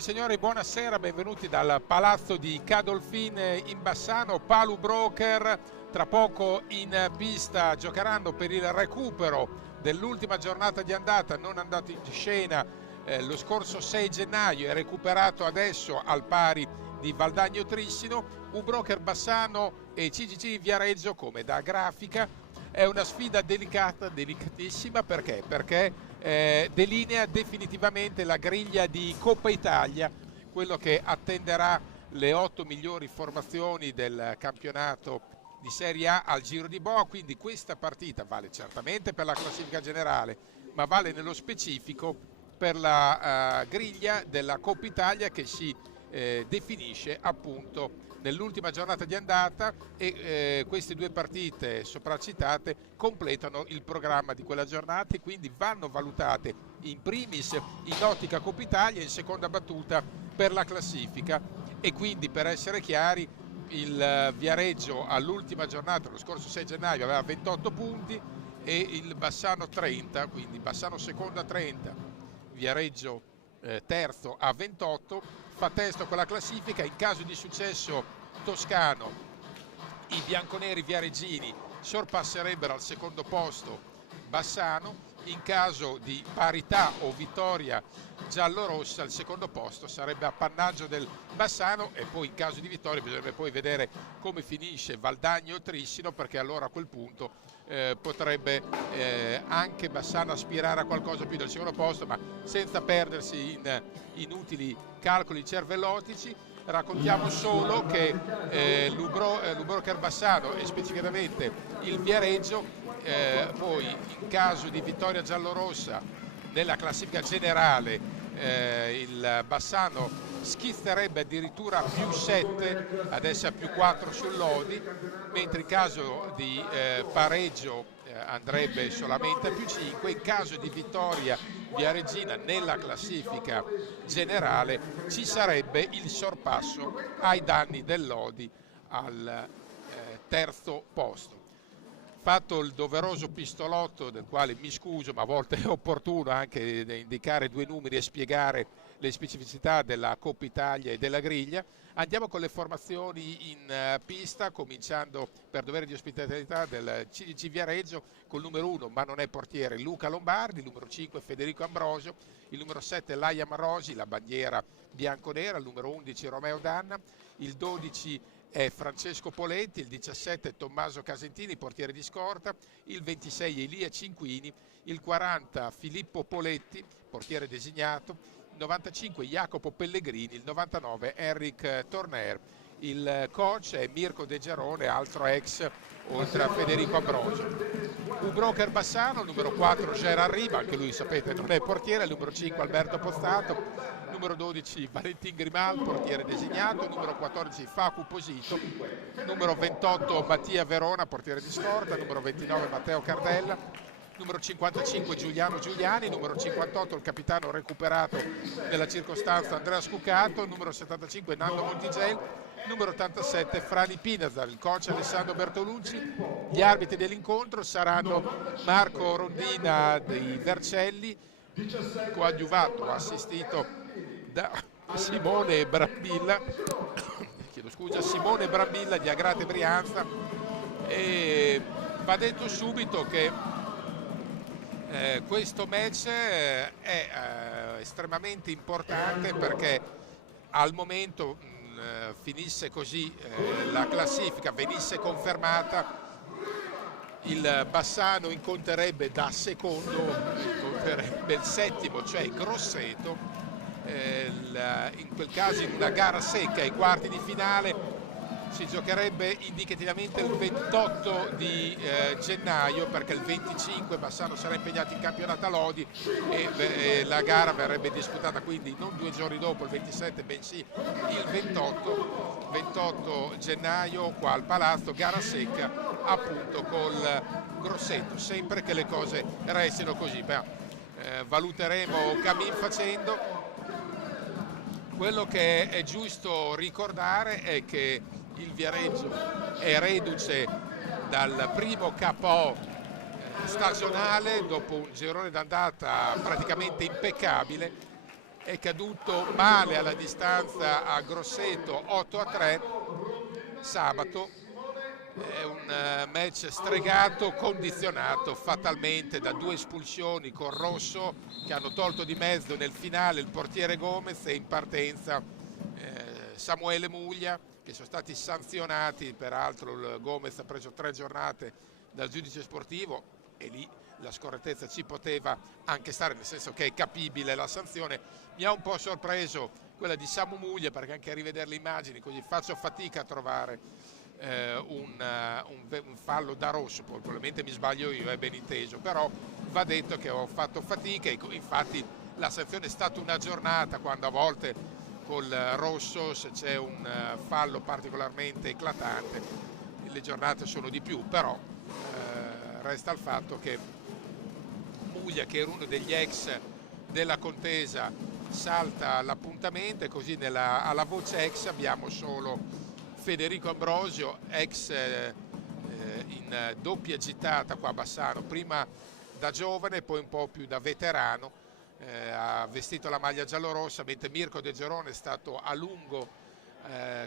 e signori, buonasera, benvenuti dal palazzo di Cadolfin in Bassano. Palu Broker tra poco in pista giocheranno per il recupero dell'ultima giornata di andata, non andato in scena lo scorso 6 gennaio e recuperato adesso al pari di Valdagno Trissino. U-Broker Bassano e CGC Viareggio come da grafica. È una sfida delicata, delicatissima, perché delinea definitivamente la griglia di Coppa Italia, quello che attenderà le 8 migliori formazioni del campionato di Serie A al Giro di Boa. Quindi questa partita vale certamente per la classifica generale, ma vale nello specifico per la griglia della Coppa Italia che si definisce appunto nell'ultima giornata di andata e queste due partite sopracitate completano il programma di quella giornata e quindi vanno valutate in primis in ottica Coppa Italia e in seconda battuta per la classifica. E quindi, per essere chiari, il Viareggio all'ultima giornata lo scorso 6 gennaio aveva 28 punti e il Bassano 30, quindi Bassano seconda 30, Viareggio terzo a 28. Fa testo con la classifica. In caso di successo toscano i bianconeri viareggini sorpasserebbero al secondo posto Bassano. In caso di parità o vittoria giallorossa il secondo posto sarebbe appannaggio del Bassano e poi in caso di vittoria bisognerebbe poi vedere come finisce Valdagno e Trissino, perché allora a quel punto potrebbe anche Bassano aspirare a qualcosa più del secondo posto, ma senza perdersi in inutili calcoli cervellotici. Raccontiamo solo che l'U-Broker Bassano e specificamente il Viareggio poi in caso di vittoria giallorossa nella classifica generale il Bassano schizzerebbe addirittura più 7, adesso a più 4 sull'Odi, mentre in caso di pareggio andrebbe solamente a più 5. In caso di vittoria viareggina nella classifica generale ci sarebbe il sorpasso ai danni dell'Odi al terzo posto. Fatto il doveroso pistolotto, del quale mi scuso, ma a volte è opportuno anche indicare due numeri e spiegare le specificità della Coppa Italia e della griglia, andiamo con le formazioni in pista, cominciando per dovere di ospitalità del CGC Viareggio col numero 1, ma non è portiere, Luca Lombardi, il numero 5 Federico Ambrosio, il numero 7 Laia Marosi, la bandiera bianconera, il numero 11 Romeo Danna, il 12 è Francesco Poletti, il 17 Tommaso Casentini, portiere di scorta, il 26 Elia Cinquini, il 40 Filippo Poletti, portiere designato, il 95 Jacopo Pellegrini, il 99 Enric Torner. Il coach è Mirko De Gerone, altro ex oltre a Federico Ambrosio. U-Broker Bassano, numero 4 Gerard Riba, anche lui sapete non è portiere, il numero 5 Alberto Pozzato, numero 12 Valentin Grimal, portiere designato, numero 14 Facu Posito, numero 28 Mattia Verona, portiere di scorta, numero 29 Matteo Cardella, numero 55 Giuliano Giuliani, numero 58 il capitano recuperato nella circostanza Andrea Scucato, numero 75 Nando Montigel, numero 87 Frani Pinazar, il coach Alessandro Bertolucci. Gli arbitri dell'incontro saranno Marco Rondina dei Vercelli, coadiuvato, assistito da Simone Brambilla, Simone Brambilla di Agrate Brianza. E va detto subito che questo match è estremamente importante, perché al momento finisse così la classifica, venisse confermata, il Bassano incontrerebbe da secondo, incontrerebbe il settimo, cioè Grosseto, in quel caso in una gara secca ai quarti di finale. Si giocherebbe indicativamente il 28 di gennaio, perché il 25 Bassano sarà impegnato in campionato a Lodi e la gara verrebbe disputata quindi non 2 giorni dopo, il 27, bensì il 28 gennaio qua al Palazzo, gara secca appunto col Grosseto, sempre che le cose restino così. Valuteremo cammin facendo. Quello che è giusto ricordare è che il Viareggio è reduce dal primo KO stagionale dopo un girone d'andata praticamente impeccabile è caduto male alla distanza a Grosseto 8-3 sabato. È un match stregato, condizionato fatalmente da 2 espulsioni con rosso che hanno tolto di mezzo nel finale il portiere Gomez e in partenza Samuele Muglia, che sono stati sanzionati. Peraltro il Gomez ha preso 3 giornate dal giudice sportivo e lì la scorrettezza ci poteva anche stare, nel senso che è capibile la sanzione. Mi ha un po' sorpreso quella di Samu Muglia, perché anche a rivedere le immagini così faccio fatica a trovare un fallo da rosso. Poi probabilmente mi sbaglio io, è ben inteso, però va detto che ho fatto fatica e infatti la sanzione è stata una giornata, quando a volte col rosso, se c'è un fallo particolarmente eclatante, le giornate sono di più. Però resta il fatto che Muglia, che era uno degli ex della contesa, salta l'appuntamento, e così alla voce ex abbiamo solo Federico Ambrosio, ex in doppia gittata qua a Bassano, prima da giovane poi un po' più da veterano, ha vestito la maglia giallorossa, mentre Mirko De Gerone è stato a lungo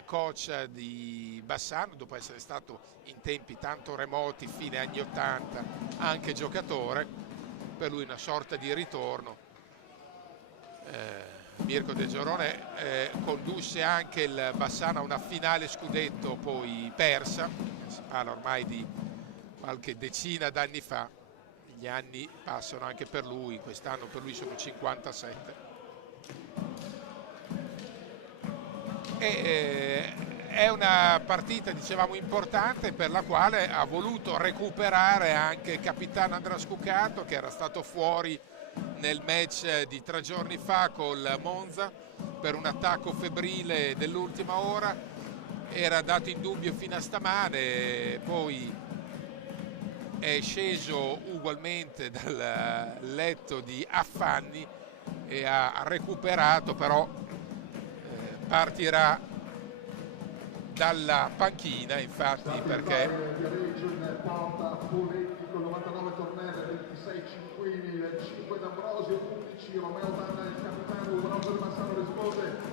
coach di Bassano, dopo essere stato in tempi tanto remoti, fine anni 80, anche giocatore. Per lui una sorta di ritorno. Mirko De Gerone condusse anche il Bassano a una finale scudetto poi persa, si parla ormai di qualche decina d'anni fa. Gli anni passano anche per lui, quest'anno per lui sono 57. È una partita, dicevamo, importante, per la quale ha voluto recuperare anche il capitano Andrea Scucato, che era stato fuori nel match di 3 giorni fa col Monza per un attacco febbrile dell'ultima ora. Era dato in dubbio fino a stamane, poi è sceso ugualmente dal letto di affanni e ha recuperato, però partirà dalla panchina, infatti, perché porta Poletti con 99 tornelle, 26 cinquini, 5 d'Ambrosio, 11 Romeo Danna, il capitano Uroso del Bassano risponde,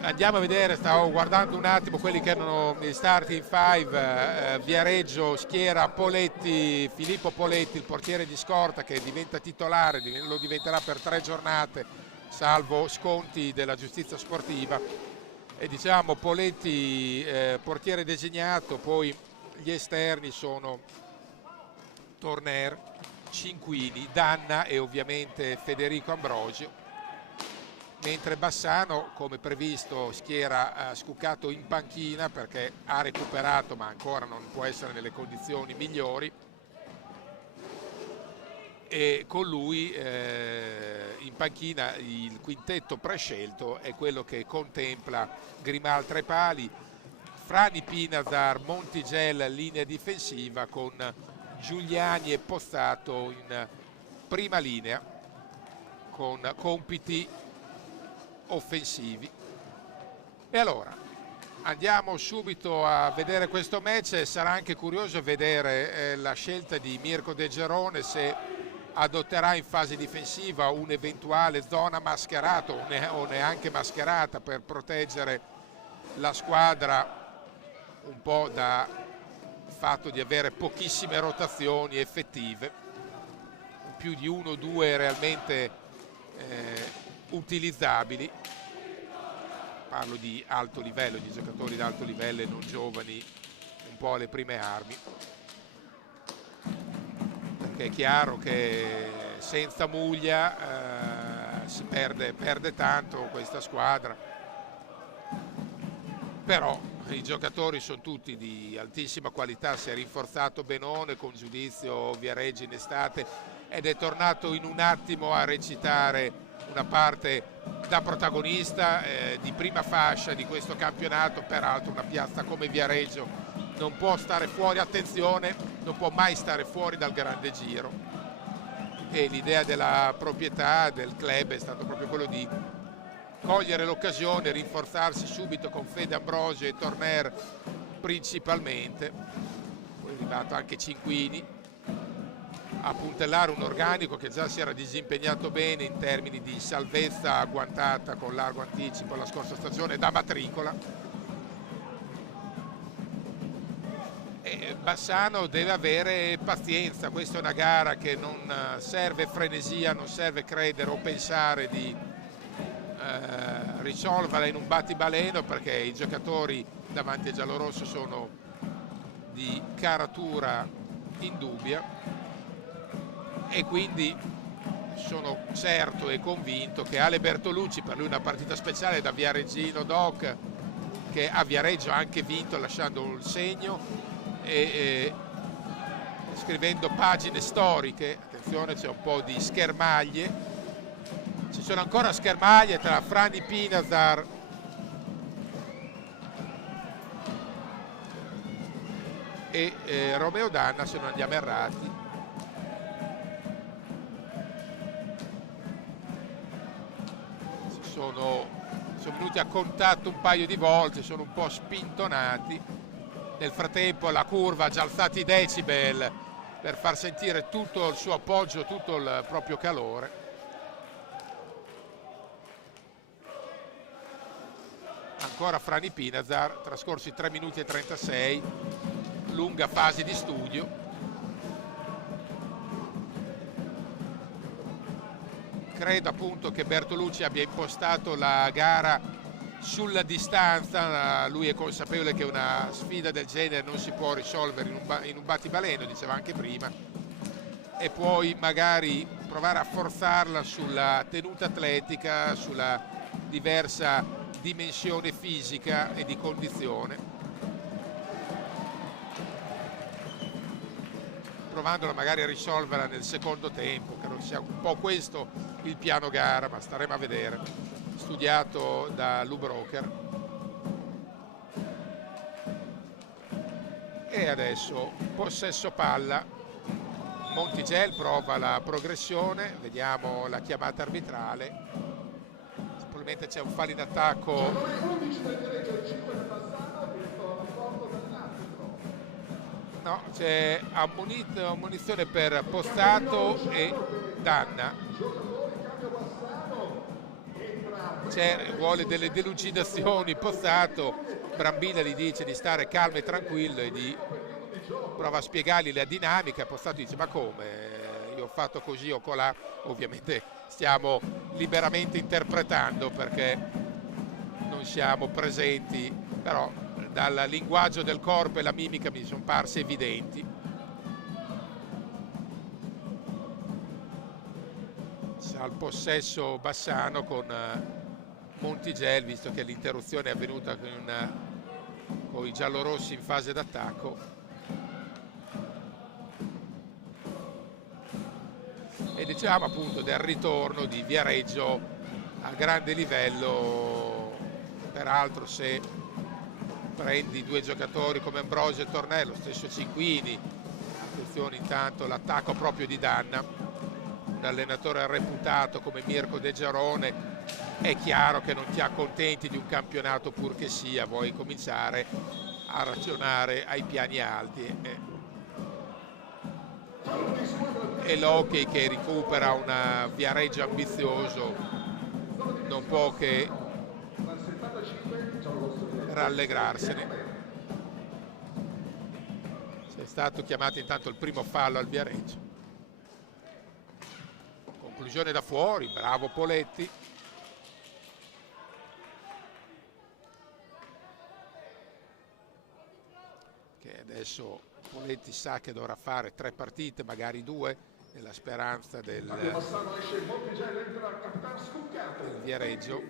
andiamo a vedere. Stavo guardando un attimo quelli che erano gli starting five. Viareggio schiera Poletti, Filippo Poletti, il portiere di scorta, che diventa titolare, lo diventerà per 3 giornate salvo sconti della giustizia sportiva. E diciamo Poletti portiere designato. Poi gli esterni sono Torner, Cinquini, Danna e ovviamente Federico Ambrosio, mentre Bassano, come previsto, schiera Scucato in panchina perché ha recuperato ma ancora non può essere nelle condizioni migliori, e con lui in panchina il quintetto prescelto è quello che contempla Grimal tre pali, Frani, Pinazar, Montigel linea difensiva, con Giuliani e Pozzato in prima linea con compiti offensivi. E allora andiamo subito a vedere questo match. Sarà anche curioso vedere la scelta di Mirko De Gerone, se adotterà in fase difensiva un'eventuale zona mascherata o neanche mascherata per proteggere la squadra un po' dal fatto di avere pochissime rotazioni effettive, più di 1 o 2 realmente utilizzabili. Parlo di alto livello, di giocatori di alto livello e non giovani, un po' alle prime armi, perché è chiaro che senza Muglia si perde tanto questa squadra. Però i giocatori sono tutti di altissima qualità. Si è rinforzato Benone con giudizio Viareggio in estate ed è tornato in un attimo a recitare una parte da protagonista di prima fascia di questo campionato. Peraltro una piazza come Viareggio non può stare fuori, attenzione, non può mai stare fuori dal grande giro, e l'idea della proprietà del club è stato proprio quello di cogliere l'occasione, rinforzarsi subito con Fede Ambrosio e Torner principalmente. Poi è arrivato anche Cinquini a puntellare un organico che già si era disimpegnato bene in termini di salvezza agguantata con largo anticipo la scorsa stagione da matricola. E Bassano deve avere pazienza, questa è una gara che non serve frenesia, non serve credere o pensare di risolverla in un battibaleno, perché i giocatori davanti a giallorosso sono di caratura indubbia, e quindi sono certo e convinto che Ale Bertolucci, per lui una partita speciale da Viareggino Doc, che a Viareggio ha anche vinto lasciando un segno e scrivendo pagine storiche. Attenzione, c'è un po' di schermaglie, ci sono ancora schermaglie tra Franny Pinazar e Romeo Danna, se non andiamo errati. Sono venuti a contatto un paio di volte, sono un po' spintonati. Nel frattempo la curva ha già alzato i decibel per far sentire tutto il suo appoggio, tutto il proprio calore. Ancora Franny Pinazar, trascorsi 3 minuti e 36, lunga fase di studio. Credo appunto che Bertolucci abbia impostato la gara sulla distanza, lui è consapevole che una sfida del genere non si può risolvere in un battibaleno, diceva anche prima, e poi magari provare a forzarla sulla tenuta atletica, sulla diversa dimensione fisica e di condizione, provandola magari a risolverla nel secondo tempo. Credo sia un po' questo il piano gara, ma staremo a vedere, studiato da Lou Broker. E adesso possesso palla, Montigel prova la progressione, vediamo la chiamata arbitrale, probabilmente c'è un fallo in attacco. No, c'è ammonizione per Pozzato e Danna. Vuole delle delucidazioni Pozzato, Brambilla gli dice di stare calmo e tranquillo e prova a spiegargli la dinamica. Pozzato dice: ma come? Io ho fatto così o colà. Ovviamente stiamo liberamente interpretando perché non siamo presenti, però dal linguaggio del corpo e la mimica mi sono parse evidenti. Al possesso Bassano con Montigel, visto che l'interruzione è avvenuta con i giallorossi in fase d'attacco. E diciamo appunto del ritorno di Viareggio a grande livello. Peraltro, se prendi due giocatori come Ambrosio e Tornello, stesso Cinquini, attenzione intanto l'attacco proprio di Danna, un allenatore reputato come Mirko De Gerone, è chiaro che non ti accontenti di un campionato pur che sia, vuoi cominciare a ragionare ai piani alti, e l'Hockey che recupera un Viareggio ambizioso non può che rallegrarsene. È stato chiamato intanto il primo fallo al Viareggio. Conclusione da fuori, bravo Poletti. Che adesso Poletti sa che dovrà fare 3 partite, magari 2, nella speranza del Viareggio.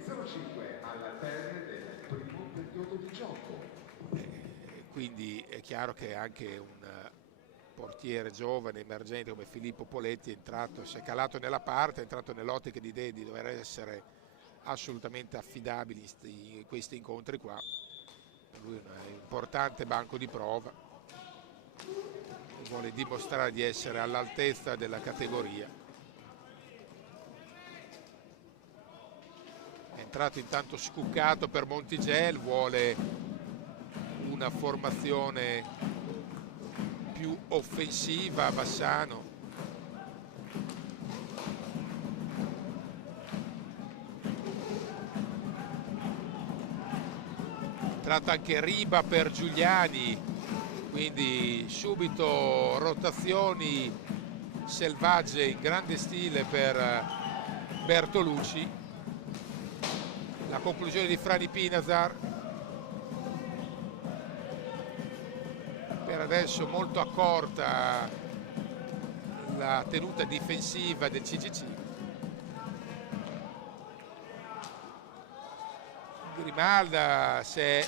Quindi è chiaro che anche un portiere giovane, emergente come Filippo Poletti si è calato nella parte, è entrato nell'ottica di dover essere assolutamente affidabili in questi incontri qua. Per lui è un importante banco di prova, vuole dimostrare di essere all'altezza della categoria. È entrato intanto Scuccato per Montigel, vuole una formazione più offensiva. Bassano entrato anche Riba per Giuliani, quindi subito rotazioni selvagge in grande stile per Bertolucci. La conclusione di Frani Pinazar, per adesso molto accorta la tenuta difensiva del CGC. Grimalda si è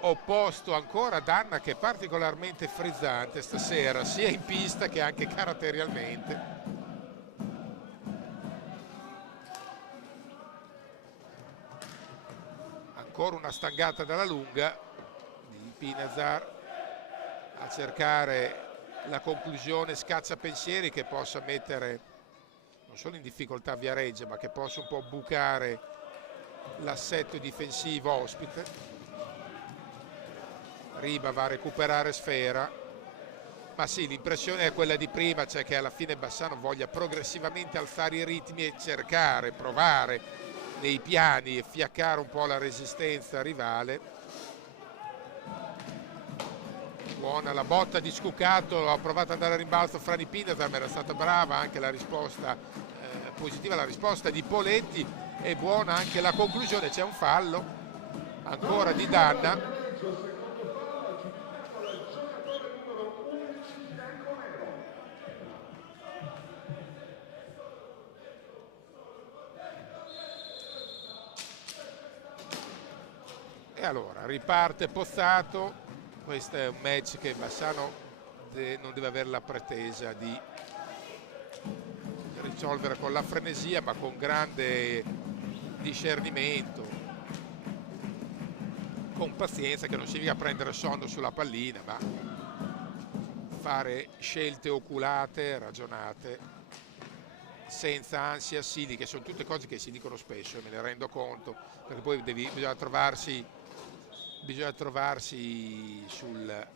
opposto ancora a Danna, che è particolarmente frizzante stasera, sia in pista che anche caratterialmente. Ancora una stangata dalla lunga di Pinazar a cercare la conclusione scacciapensieri che possa mettere non solo in difficoltà Viareggio, ma che possa un po' bucare l'assetto difensivo ospite. Riba va a recuperare sfera, ma sì, l'impressione è quella di prima, cioè che alla fine Bassano voglia progressivamente alzare i ritmi e cercare, provare nei piani e fiaccare un po' la resistenza rivale. Buona la botta di Scucato, ha provato ad andare a rimbalzo Frani Pinazar, ma era stata brava anche la risposta positiva, la risposta di Poletti, e buona anche la conclusione. C'è un fallo ancora di Danna. E allora riparte Pozzato. Questo è un match che Bassano non deve avere la pretesa di risolvere con la frenesia, ma con grande discernimento, con pazienza, che non significa prendere sonno sulla pallina, ma fare scelte oculate, ragionate, senza ansia sili, che sono tutte cose che si dicono spesso, e me ne rendo conto, perché poi bisogna trovarsi sul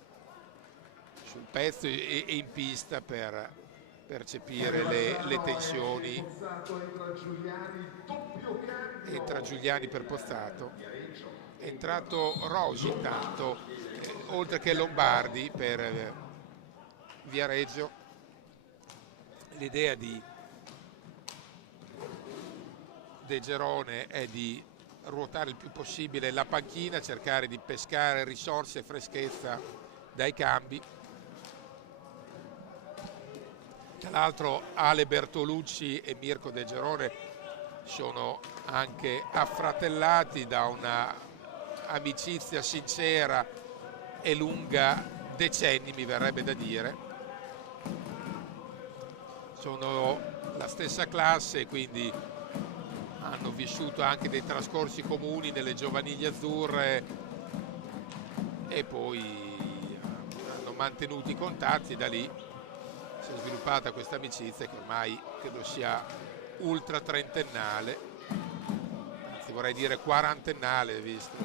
pezzo e in pista per percepire le tensioni. Entra Giuliani per Pozzato, è entrato Rosi intanto, oltre che Lombardi per Viareggio. L'idea di De Gerone è di ruotare il più possibile la panchina, cercare di pescare risorse e freschezza dai cambi. Tra l'altro Ale Bertolucci e Mirko De Gerone sono anche affratellati da una amicizia sincera e lunga, decenni mi verrebbe da dire. Sono la stessa classe, quindi hanno vissuto anche dei trascorsi comuni nelle giovanili azzurre e poi hanno mantenuto i contatti. Da lì si è sviluppata questa amicizia che ormai credo sia ultra trentennale, anzi vorrei dire quarantennale, visto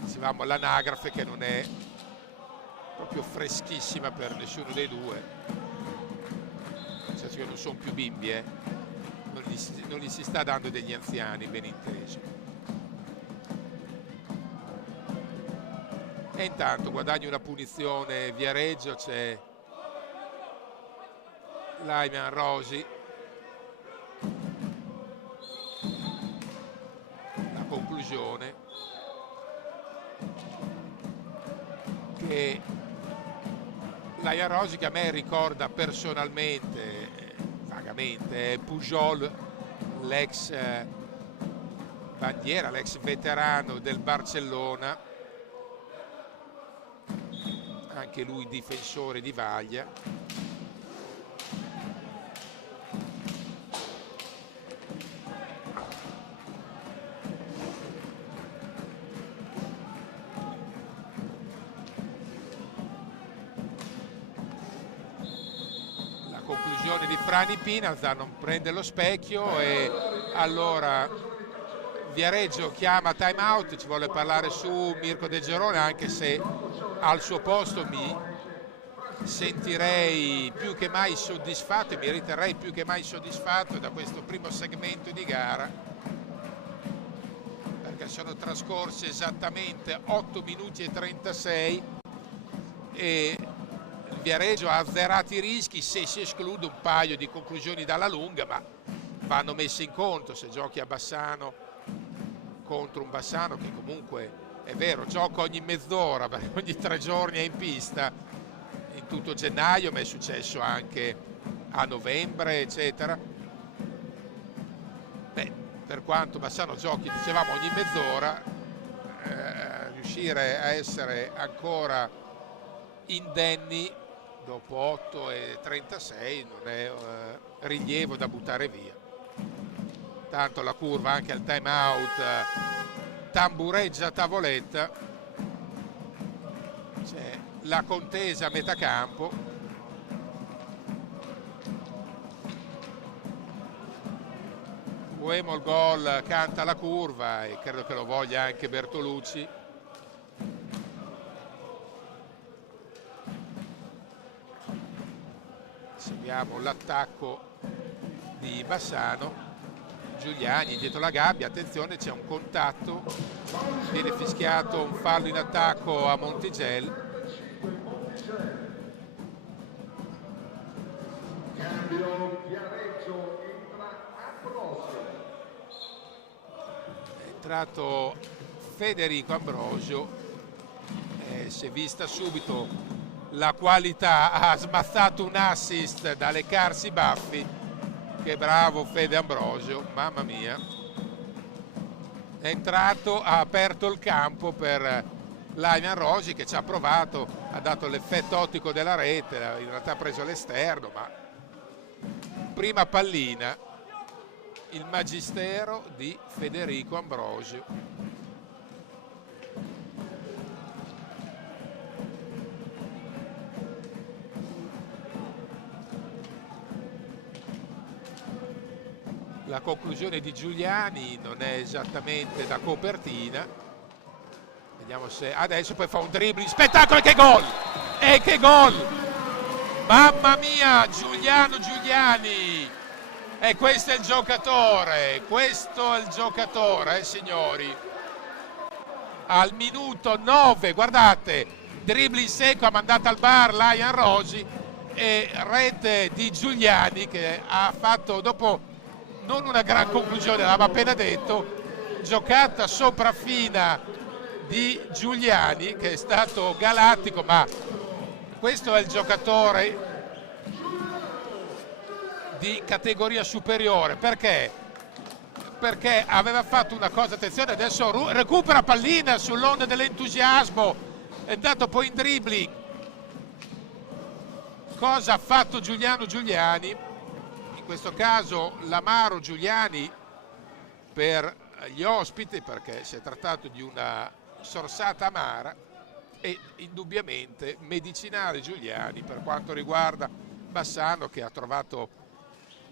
dicevamo l'anagrafe che non è proprio freschissima per nessuno dei due, nel senso che non sono più bimbi, non gli si sta dando degli anziani, ben inteso. E intanto guadagna una punizione Viareggio, c'è Lyman Rosi, la conclusione che Lyman Rosi, che a me ricorda personalmente vagamente Pujol, l'ex bandiera, l'ex veterano del Barcellona, anche lui difensore di Vaglia. Conclusione di Frani Pinazar, non prende lo specchio e allora Viareggio chiama time out, ci vuole parlare su Mirko De Gerone, anche se al suo posto mi sentirei più che mai soddisfatto e mi riterrei più che mai soddisfatto da questo primo segmento di gara, perché perché sono trascorsi esattamente 8 minuti e 36 e il Viareggio ha azzerato i rischi se si esclude un paio di conclusioni dalla lunga, ma vanno messe in conto se giochi a Bassano contro un Bassano che comunque è vero, gioca ogni mezz'ora, perché ogni 3 giorni è in pista in tutto gennaio, ma è successo anche a novembre, eccetera. Beh, per quanto Bassano giochi, dicevamo, ogni mezz'ora, riuscire a essere ancora indenni dopo 8 e 36 non è rilievo da buttare via. Tanto la curva anche al time out tambureggia a tavoletta, c'è la contesa a metà campo. Uemo il gol, canta la curva e credo che lo voglia anche Bertolucci. Seguiamo l'attacco di Bassano. Giuliani dietro la gabbia, attenzione, c'è un contatto, viene fischiato un fallo in attacco a Montigel. Cambio Viareggio, entra Ambrosio. È entrato Federico Ambrosio, si è vista subito la qualità, ha smazzato un assist da leccarsi i baffi. Che bravo Fede Ambrosio, mamma mia. È entrato, ha aperto il campo per Laiman Rosi che ci ha provato, ha dato l'effetto ottico della rete, in realtà ha preso l'esterno, ma prima pallina, il magistero di Federico Ambrosio. La conclusione di Giuliani non è esattamente da copertina. Vediamo se adesso poi fa un dribbling, spettacolo, e che gol! E che gol! Mamma mia, Giuliano Giuliani! E questo è il giocatore, signori. Al minuto 9, guardate, dribbling secco, ha mandato al bar Laiman Rosi e rete di Giuliani che ha fatto dopo non una gran conclusione, l'aveva appena detto, giocata sopraffina di Giuliani che è stato galattico, ma questo è il giocatore di categoria superiore. Perché? Perché aveva fatto una cosa, attenzione, adesso recupera pallina sull'onda dell'entusiasmo, è andato poi in dribbling. Cosa ha fatto Giuliano Giuliani? In questo caso l'amaro Giuliani per gli ospiti, perché si è trattato di una sorsata amara, e indubbiamente medicinale Giuliani per quanto riguarda Bassano, che ha trovato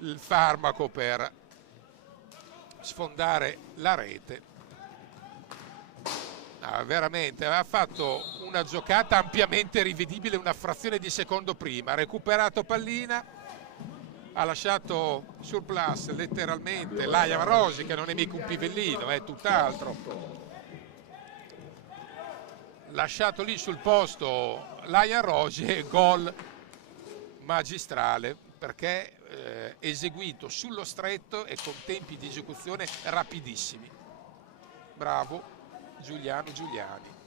il farmaco per sfondare la rete. Veramente aveva fatto una giocata ampiamente rivedibile una frazione di secondo prima, ha recuperato pallina, ha lasciato sul plus letteralmente Laiman Rosi, che non è mica un pivellino, è tutt'altro, lasciato lì sul posto Laiman Rosi, e gol magistrale perché eseguito sullo stretto e con tempi di esecuzione rapidissimi. Bravo Giuliano Giuliani.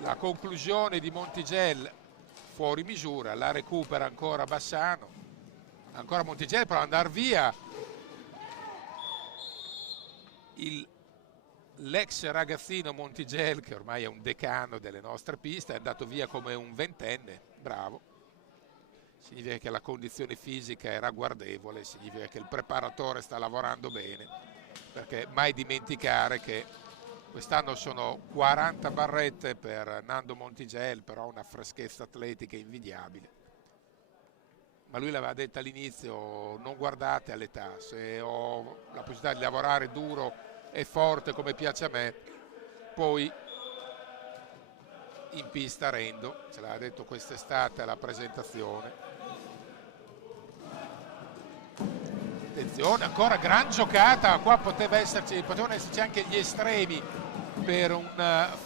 La conclusione di Montigel fuori misura, la recupera ancora Bassano, ancora Montigel per andare via. L'ex ragazzino Montigel, che ormai è un decano delle nostre piste, è andato via come un ventenne, bravo. Significa che la condizione fisica è ragguardevole, significa che il preparatore sta lavorando bene, perché mai dimenticare che quest'anno sono 40 barrette per Nando Montigel, però una freschezza atletica invidiabile. Ma lui l'aveva detto all'inizio, non guardate all'età, se ho la possibilità di lavorare duro e forte come piace a me, poi in pista Rendo, ce l'ha detto quest'estate alla presentazione. Attenzione, ancora gran giocata, qua potevano esserci anche gli estremi per un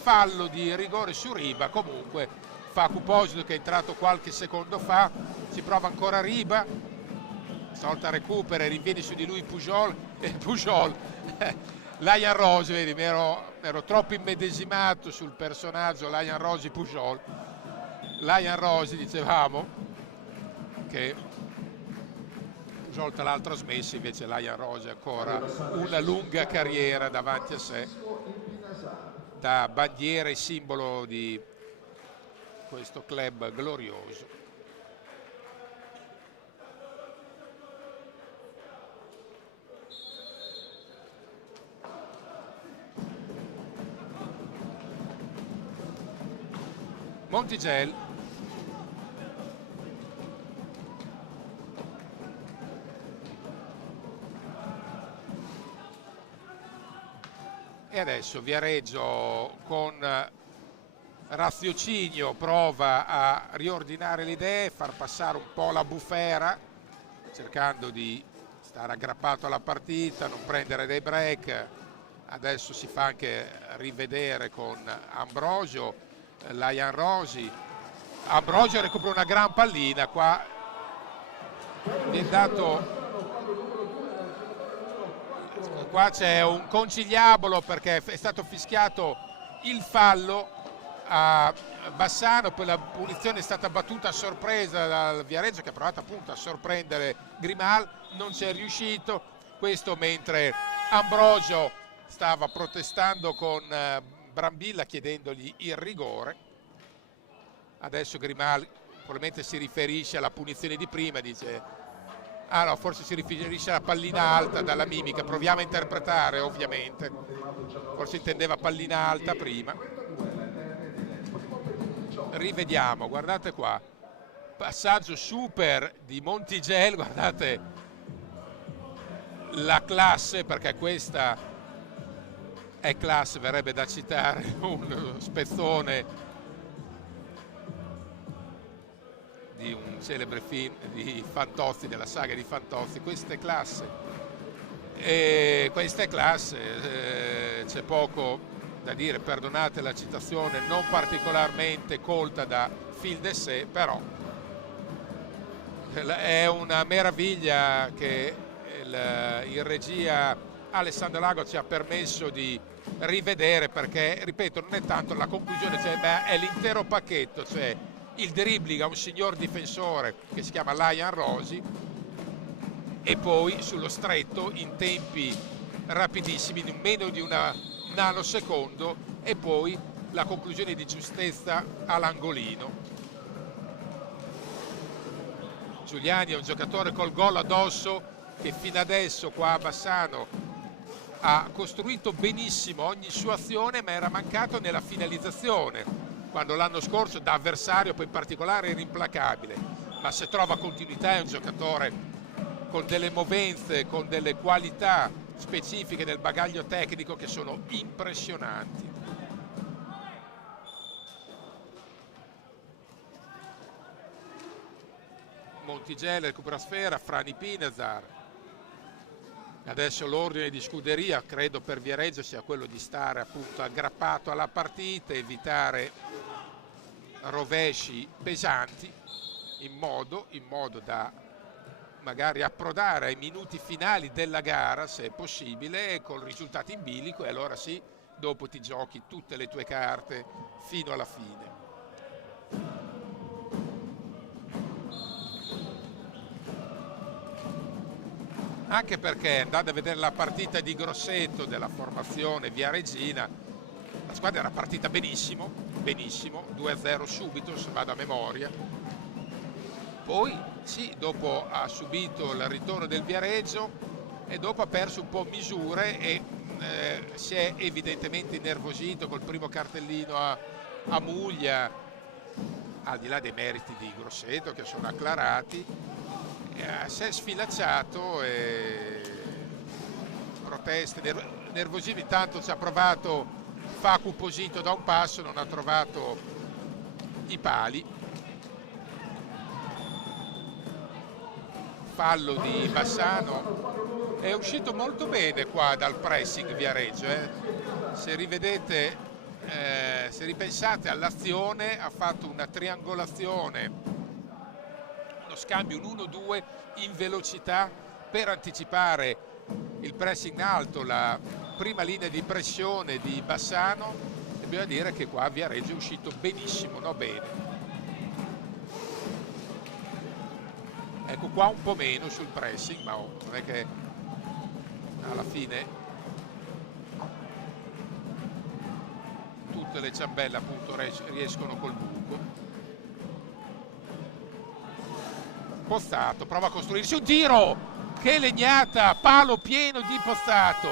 fallo di rigore su Riba. Comunque Facu Posito, che è entrato qualche secondo fa, ci prova ancora Riba, stavolta recupera e rinviene su di lui Pujol, e Pujol Lajan Rossi, vedi, mi ero troppo immedesimato sul personaggio Lajan Rossi Pujol. Lajan Rossi, dicevamo che Pujol tra l'altro ha smesso, invece Lajan Rossi ha ancora una lunga carriera davanti a sé, da bandiera e simbolo di questo club glorioso. Montigel, e adesso Viareggio con raziocinio prova a riordinare le idee, far passare un po' la bufera, cercando di stare aggrappato alla partita, non prendere dei break. Adesso si fa anche rivedere con Ambrosio, Lajan Rossi. Ambrosio recupera una gran pallina, qua viene dato, qua c'è un conciliabolo perché è stato fischiato il fallo a Bassano, poi la punizione è stata battuta a sorpresa dal Viareggio, che ha provato appunto a sorprendere Grimal, non ci è riuscito, questo mentre Ambrosio stava protestando con Brambilla chiedendogli il rigore. Adesso Grimal probabilmente si riferisce alla punizione di prima, dice ah no, forse si riferisce alla pallina alta dalla mimica, proviamo a interpretare ovviamente, forse intendeva pallina alta prima. Rivediamo, guardate qua, passaggio super di Montigel, guardate la classe, perché questa è classe, verrebbe da citare un spezzone di un celebre film di Fantozzi, della saga di Fantozzi. Questa è classe, e questa è classe, c'è poco da dire, perdonate la citazione non particolarmente colta da Phil Dessé, però è una meraviglia che in regia Alessandro Lago ci ha permesso di rivedere, perché ripeto non è tanto la conclusione, cioè, è l'intero pacchetto, cioè il dribbling a un signor difensore che si chiama Lajan Rossi e poi sullo stretto in tempi rapidissimi, in meno di un nanosecondo, e poi la conclusione di giustezza all'angolino. Giuliani è un giocatore col gol addosso che fino adesso qua a Bassano ha costruito benissimo ogni sua azione, ma era mancato nella finalizzazione, quando l'anno scorso da avversario poi in particolare era implacabile, ma se trova continuità è un giocatore con delle movenze, con delle qualità specifiche del bagaglio tecnico che sono impressionanti. Montigel recupera sfera, Frani Pinezar. Adesso l'ordine di scuderia credo per Viareggio sia quello di stare appunto aggrappato alla partita, evitare rovesci pesanti in modo da magari approdare ai minuti finali della gara, se è possibile, con risultati in bilico, e allora sì, dopo ti giochi tutte le tue carte fino alla fine. Anche perché andando a vedere la partita di Grosseto della formazione viareggina, la squadra era partita benissimo, 2-0 subito, se vado a memoria. Poi sì, dopo ha subito il ritorno del Viareggio e dopo ha perso un po' misure e si è evidentemente innervosito col primo cartellino a Muglia, al di là dei meriti di Grosseto che sono acclarati. Si è sfilacciato e proteste, nervosismo. Intanto ci ha provato Facu Posito da un passo, non ha trovato i pali. Fallo di Bassano. È uscito molto bene qua dal pressing Viareggio. Se rivedete, se ripensate all'azione, ha fatto una triangolazione, uno scambio, un 1-2 in velocità per anticipare il pressing in alto, la prima linea di pressione di Bassano. E bisogna dire che qua Viareggio è uscito benissimo, no bene. Ecco qua un po' meno sul pressing, ma non è che alla fine tutte le ciambelle appunto riescono col buco. Pozzato prova a costruirsi un tiro, che legnata, palo pieno di Pozzato,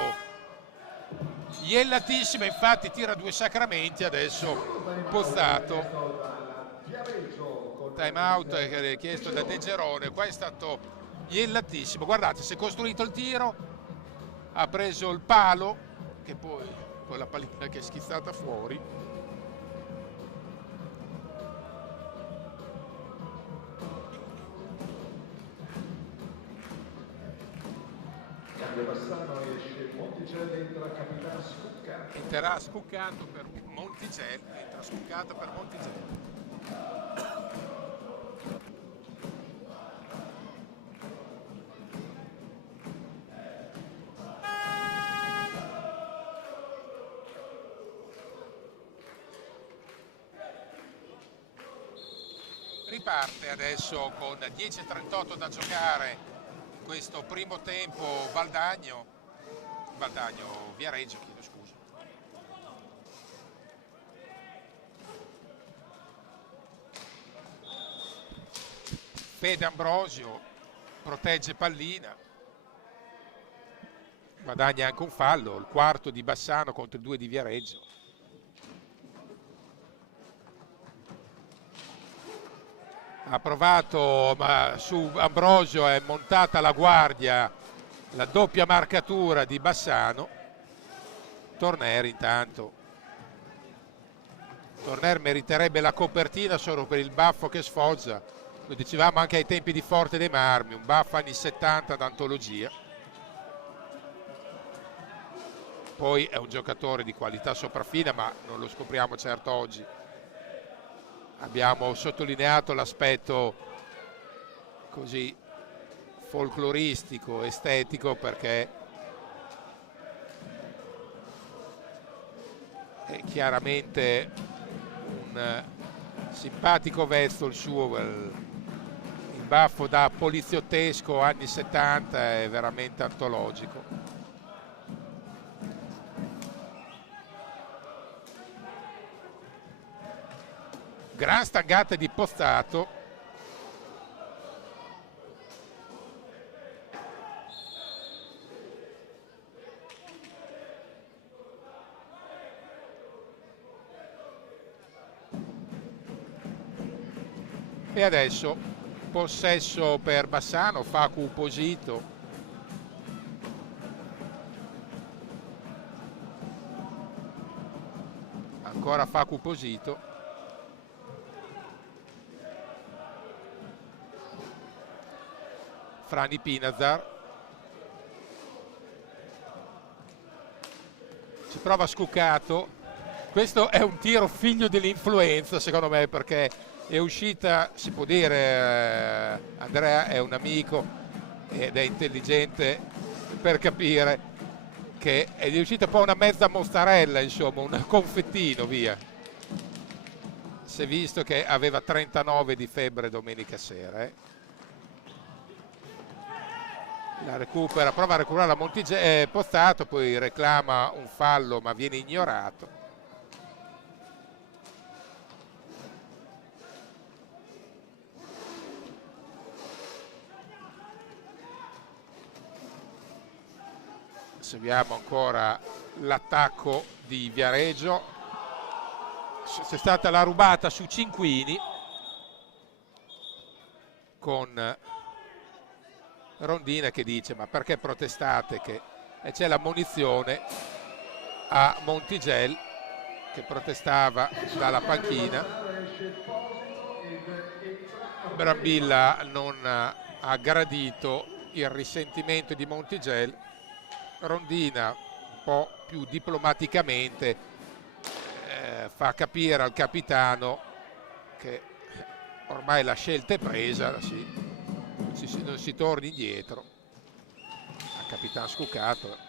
iellatissima, infatti tira 2 sacramenti. Adesso Pozzato, time out chiesto da De Gerone, qua è stato iellatissimo. Guardate, si è costruito il tiro, ha preso il palo, che poi con la pallina che è schizzata fuori. Cambia Bassano, esce Monticelli, entra Capitan Scuccato. Entra Scuccato per Monticelli, entra Scuccato per Monticelli. Riparte adesso con 10:38 da giocare questo primo tempo. Viareggio, chiedo scusa. Fede Ambrosio protegge pallina, guadagna anche un fallo, il quarto di Bassano contro i 2 di Viareggio. Ha provato, ma su Ambrosio è montata la guardia, la doppia marcatura di Bassano. Torner intanto. Torner meriterebbe la copertina solo per il baffo che sfoggia. Lo dicevamo anche ai tempi di Forte dei Marmi, un baffo anni 70 d'antologia. Poi è un giocatore di qualità sopraffina, ma non lo scopriamo certo oggi. Abbiamo sottolineato l'aspetto così folcloristico, estetico, perché è chiaramente un simpatico vezzo il suo, il baffo da poliziottesco anni 70 è veramente antologico. Gran stangata di Pozzato. E adesso possesso per Bassano, Facu Posito. Ancora Facu Posito. Frani Pinazar. Si prova Scuccato. Questo è un tiro figlio dell'influenza secondo me, perché è uscita, si può dire, Andrea è un amico ed è intelligente per capire che è uscita un po' una mezza mozzarella, insomma, un confettino via. Si è visto che aveva 39 di febbre domenica sera. La recupera, prova a recuperare la Pozzato, poi reclama un fallo ma viene ignorato. Seguiamo ancora l'attacco di Viareggio. C'è stata la rubata su Cinquini con Rondina che dice: ma perché protestate? E c'è la munizione a Montigel che protestava dalla panchina. Brambilla non ha gradito il risentimento di Montigelli. Rondina un po' più diplomaticamente fa capire al capitano che ormai la scelta è presa, non si torni indietro. Il capitano Scucato.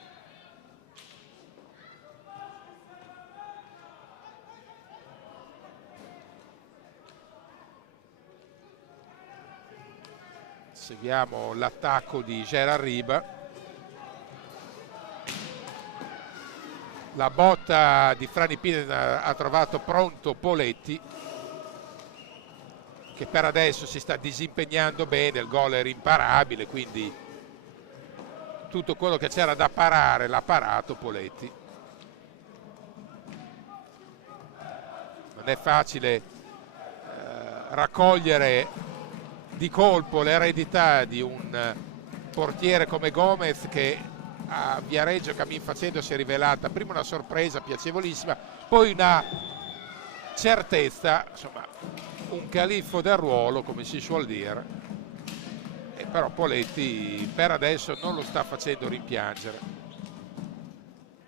Seguiamo l'attacco di Gerard Riba. La botta di Franny Pina ha trovato pronto Poletti, che per adesso si sta disimpegnando bene, il gol è rimparabile, quindi tutto quello che c'era da parare l'ha parato Poletti. Non è facile raccogliere di colpo l'eredità di un portiere come Gomez, che a Viareggio cammin facendo si è rivelata prima una sorpresa piacevolissima, poi una certezza, insomma un califfo del ruolo, come si suol dire. E però Poletti per adesso non lo sta facendo rimpiangere.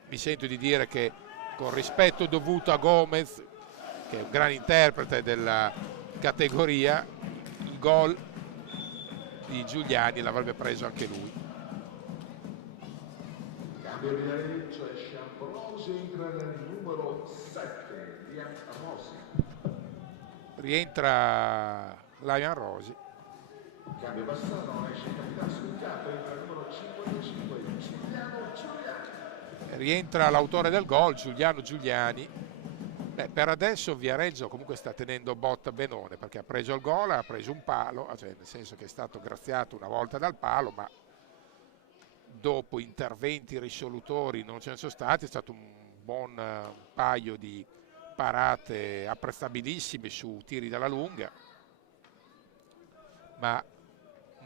Mi sento di dire che, con rispetto dovuto a Gomez, che è un gran interprete della categoria, il gol di Giuliani l'avrebbe preso anche lui. Cambio di Viareggio, esce Ambrosi, entra il numero 7, Lian Rosi. Rientra Lian Rosi. Cambio Bassano, esce il capitano Scucato, entra il numero 55, Giuliano Giuliani. Rientra l'autore del gol, Giuliano Giuliani. Per adesso Viareggio comunque sta tenendo botta benone, perché ha preso il gol, ha preso un palo, cioè nel senso che è stato graziato una volta dal palo, ma dopo interventi risolutori non ce ne sono stati. È stato un buon paio di parate apprezzabilissime su tiri dalla lunga, ma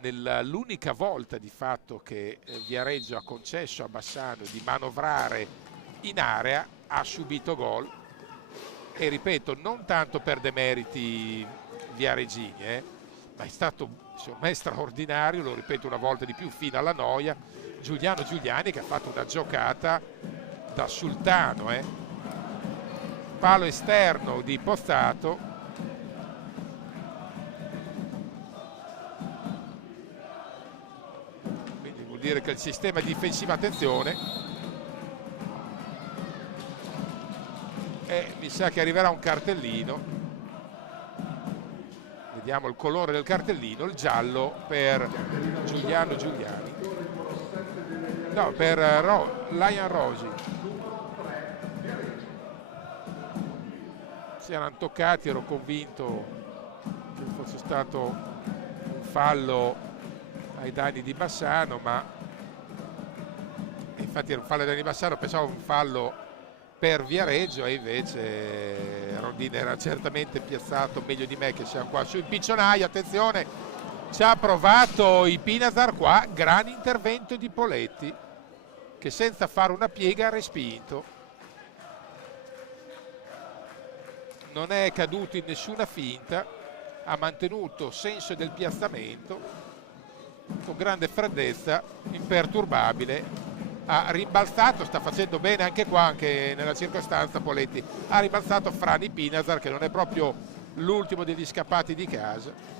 nell'unica volta di fatto che Viareggio ha concesso a Bassano di manovrare in area ha subito gol. E ripeto, non tanto per demeriti viareggini, ma è stato secondo me straordinario, lo ripeto una volta di più fino alla noia, Giuliano Giuliani, che ha fatto una giocata da sultano, palo esterno di Pozzato, quindi vuol dire che il sistema difensivo, attenzione, mi sa che arriverà un cartellino. Vediamo il colore del cartellino, il giallo per Giuliano Giuliani, no, per Lian Rosi. Si erano toccati, ero convinto che fosse stato un fallo ai danni di Bassano, ma infatti era un fallo ai danni di Bassano, pensavo un fallo per Viareggio, e invece Rondina era certamente piazzato meglio di me, che siamo qua sul piccionaio. Attenzione, ci ha provato i Pinazar qua, gran intervento di Poletti, che senza fare una piega ha respinto, non è caduto in nessuna finta, ha mantenuto senso del piazzamento, con grande freddezza, imperturbabile, ha rimbalzato, sta facendo bene anche qua, anche nella circostanza Poletti, ha rimbalzato Franny Pinazar, che non è proprio l'ultimo degli scappati di casa.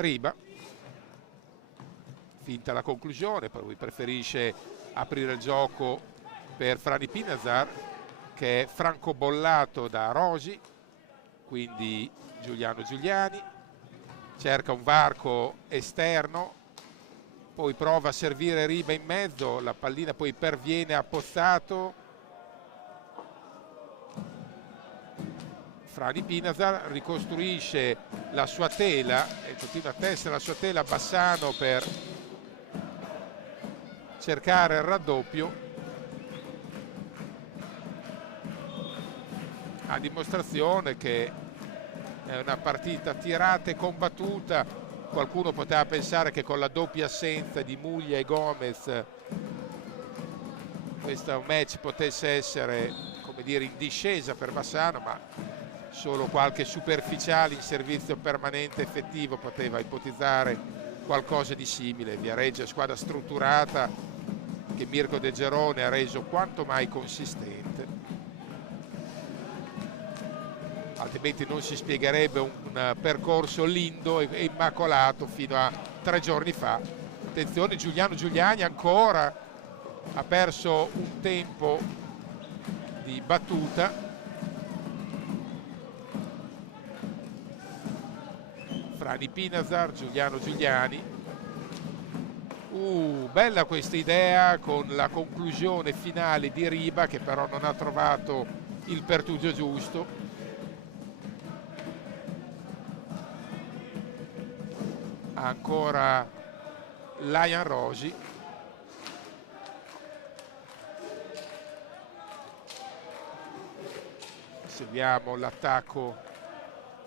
Riba, finta la conclusione, poi preferisce aprire il gioco per Franny Pinazar, che è francobollato da Rosi, quindi Giuliano Giuliani cerca un varco esterno, poi prova a servire Riba in mezzo, la pallina poi perviene a Pozzato. Franny Pinazar ricostruisce la sua tela e continua a tessere la sua tela a Bassano per cercare il raddoppio. a dimostrazione che è una partita tirata e combattuta. Qualcuno poteva pensare che con la doppia assenza di Muglia e Gomez questo match potesse essere, come dire, in discesa per Bassano, ma solo qualche superficiale in servizio permanente effettivo poteva ipotizzare qualcosa di simile. Viareggio è squadra strutturata che Mirko De Gerone ha reso quanto mai consistente, altrimenti non si spiegherebbe un percorso lindo e immacolato fino a 3 giorni fa. Attenzione, Giuliano Giuliani ancora ha perso un tempo di battuta. Frani Pinazar, Giuliano Giuliani. Bella questa idea con la conclusione finale di Riba, che però non ha trovato il pertugio giusto. Ancora Lion Rosi. Seguiamo l'attacco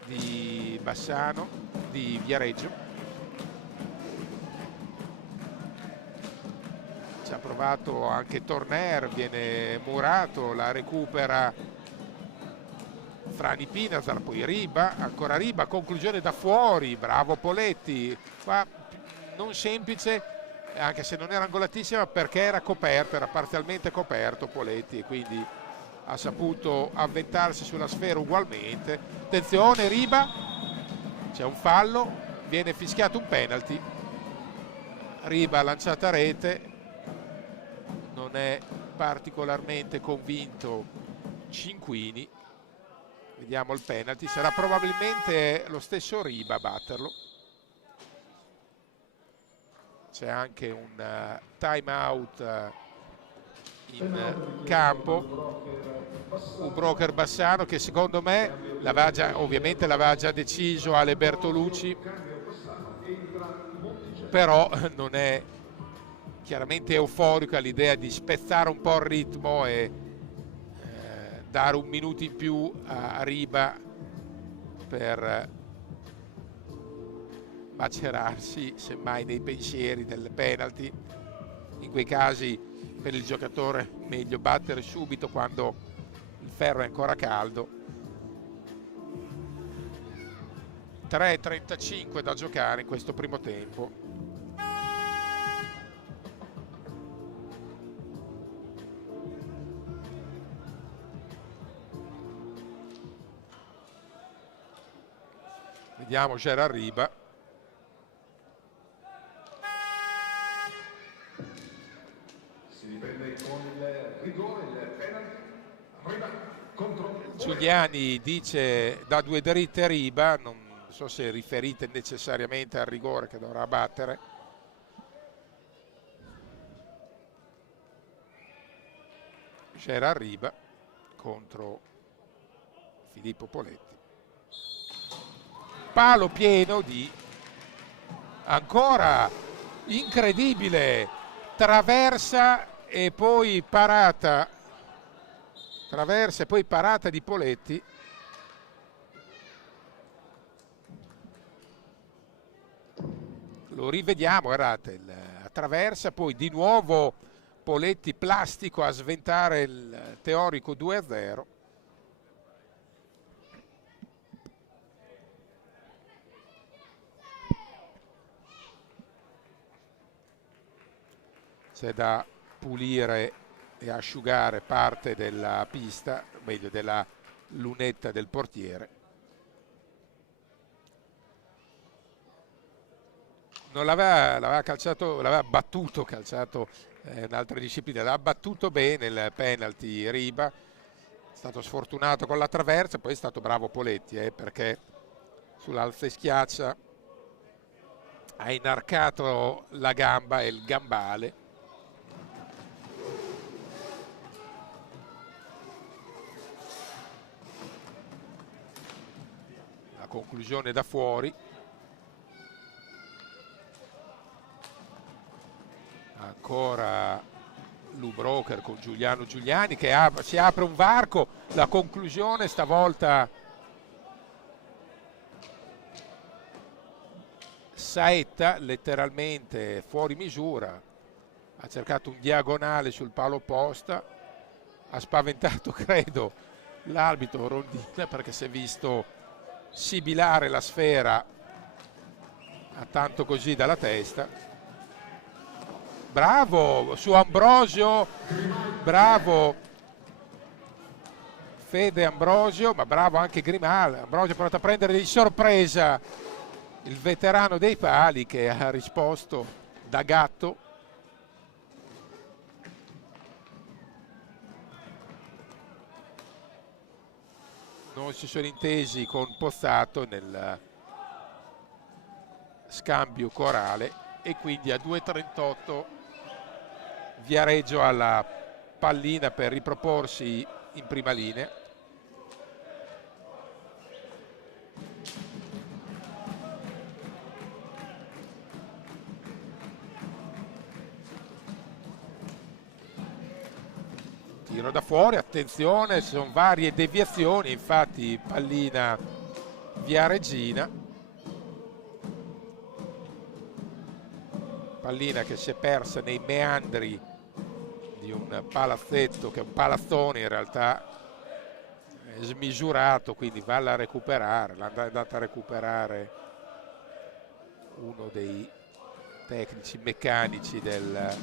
di Bassano, di Viareggio. Ci ha provato anche Torner, viene murato, la recupera Frani Pinazar, poi Riba, ancora Riba, conclusione da fuori, bravo Poletti. Qua non semplice, anche se non era angolatissima, perché era coperto, era parzialmente coperto Poletti, e quindi ha saputo avventarsi sulla sfera ugualmente. Attenzione, Riba, c'è un fallo, viene fischiato un penalty. Riba ha lanciata a rete, non è particolarmente convinto Cinquini. Vediamo il penalty, sarà probabilmente lo stesso Riba a batterlo. C'è anche un time out in campo. Un broker Bassano che secondo me ovviamente l'aveva già deciso Ale Bertolucci, però non è chiaramente euforico all'idea di spezzare un po' il ritmo e dare un minuto in più a Riba per macerarsi semmai nei pensieri del penalty. In quei casi per il giocatore meglio battere subito quando il ferro è ancora caldo. 3:35 da giocare in questo primo tempo. Vediamo Gerard Riba. Si riprende con il rigore, il penalty. Riba contro Giuliani dice da 2 dritte Riba, non so se riferite necessariamente al rigore che dovrà battere. Gerard Riba contro Filippo Poletti. Palo pieno di ancora incredibile traversa e poi parata di Poletti. Lo rivediamo, guardate, la traversa, poi di nuovo Poletti plastico a sventare il teorico 2-0. C'è da pulire e asciugare parte della pista, meglio della lunetta del portiere. Non l'aveva calciato, l'aveva battuto, calciato un'altra disciplina, l'ha battuto bene il penalty Riba, è stato sfortunato con la traversa, poi è stato bravo Poletti perché sull'alza e schiaccia ha inarcato la gamba e il gambale. La conclusione da fuori. Ancora Lu Broker con Giuliano Giuliani che si apre un varco, la conclusione stavolta Saetta letteralmente fuori misura, ha cercato un diagonale sul palo opposta, ha spaventato credo l'arbitro Rondina perché si è visto sibilare la sfera a tanto così dalla testa. Bravo su Ambrosio, bravo Fede Ambrosio, ma bravo anche Grimal. Ambrosio è provato a prendere di sorpresa il veterano dei pali che ha risposto da gatto. Non si sono intesi con Pozzato nel scambio corale e quindi a 2:38 Viareggio alla pallina per riproporsi in prima linea. Tiro da fuori, attenzione, ci sono varie deviazioni, infatti pallina Viareggina. Pallina che si è persa nei meandri di un palazzetto, che è un palazzone in realtà, è smisurato, quindi valla a recuperare, l'è andata a recuperare uno dei tecnici meccanici del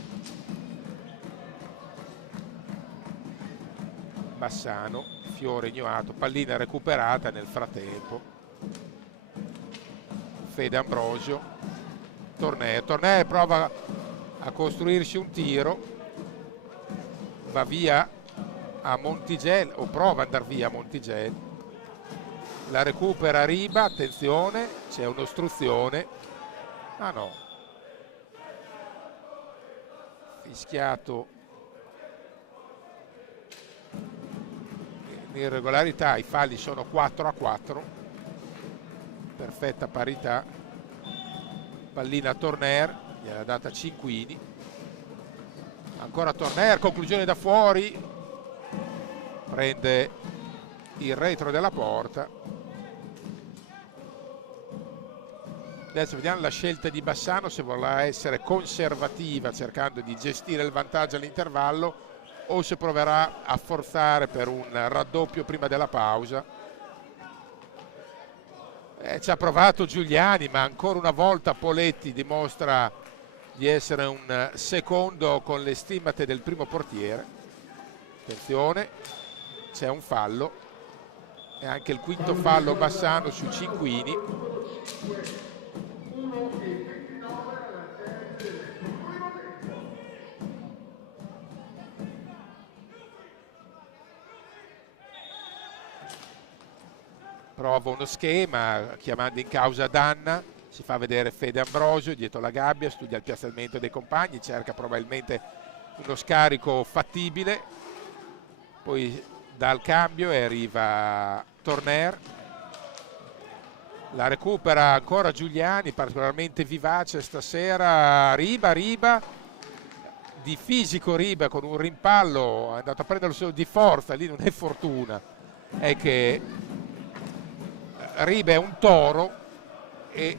Bassano, fiore ignorato, pallina recuperata nel frattempo. Fede Ambrosio, Tornè prova a costruirsi un tiro, va via a Montigel o prova ad andare via a Montigel, la recupera Riba, attenzione, c'è un'ostruzione, ah no, fischiato irregolarità, i falli sono 4-4, perfetta parità. Pallina Torner, gliel'ha data Cinquini, ancora Torner, conclusione da fuori, prende il retro della porta. Adesso vediamo la scelta di Bassano, se vorrà essere conservativa cercando di gestire il vantaggio all'intervallo o se proverà a forzare per un raddoppio prima della pausa. Ci ha provato Giuliani, ma ancora una volta Poletti dimostra di essere un secondo con le stimmate del primo portiere. Attenzione, c'è un fallo e anche il quinto fallo Bassano su Cinquini. Prova uno schema chiamando in causa Danna, si fa vedere Fede Ambrosio dietro la gabbia, studia il piazzamento dei compagni, cerca probabilmente uno scarico fattibile, poi dal cambio e arriva Torner, la recupera ancora Giuliani, particolarmente vivace stasera. Riba di fisico, Riba con un rimpallo è andato a prenderlo solo di forza, lì non è fortuna, è che Riba è un toro e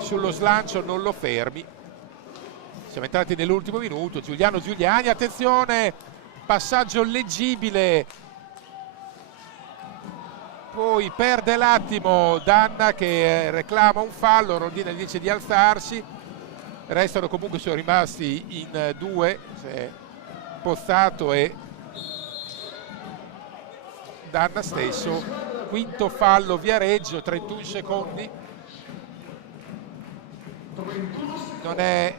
sullo slancio non lo fermi. Siamo entrati nell'ultimo minuto, Giuliano Giuliani, attenzione, passaggio leggibile, poi perde l'attimo Danna che reclama un fallo, Rondina gli dice di alzarsi, restano comunque, sono rimasti in due, Pozzato e Danna stesso. Quinto fallo Viareggio, 31 secondi, non è,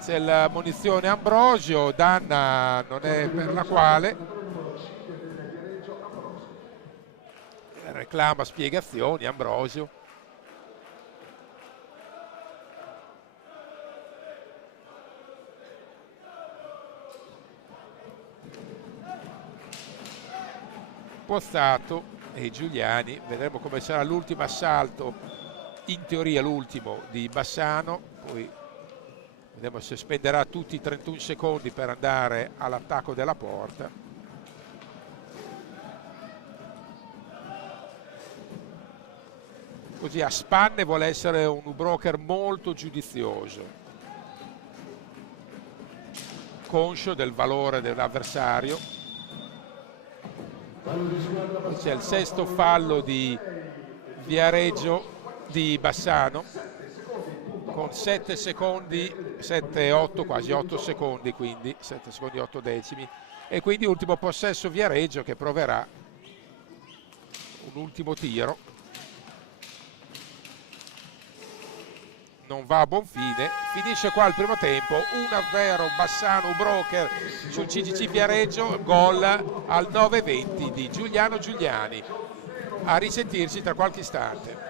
c'è la munizione Ambrosio, Danna non è per la quale reclama spiegazioni Ambrosio. Pozzato e Giuliani, vedremo come sarà l'ultimo assalto, in teoria l'ultimo di Bassano, poi Vediamo se spenderà tutti i 31 secondi per andare all'attacco della porta. Così a spanne vuole essere un broker molto giudizioso, conscio del valore dell'avversario. C'è il sesto fallo di Viareggio di Bassano con 7 secondi, 7-8, quasi 8 secondi, quindi 7 secondi 8 decimi, e quindi ultimo possesso Viareggio che proverà un ultimo tiro. Non va a buon fine, finisce qua il primo tempo, 1-0 Bassano broker sul CGC Viareggio, gol al 9:20 di Giuliano Giuliani. A risentirci tra qualche istante.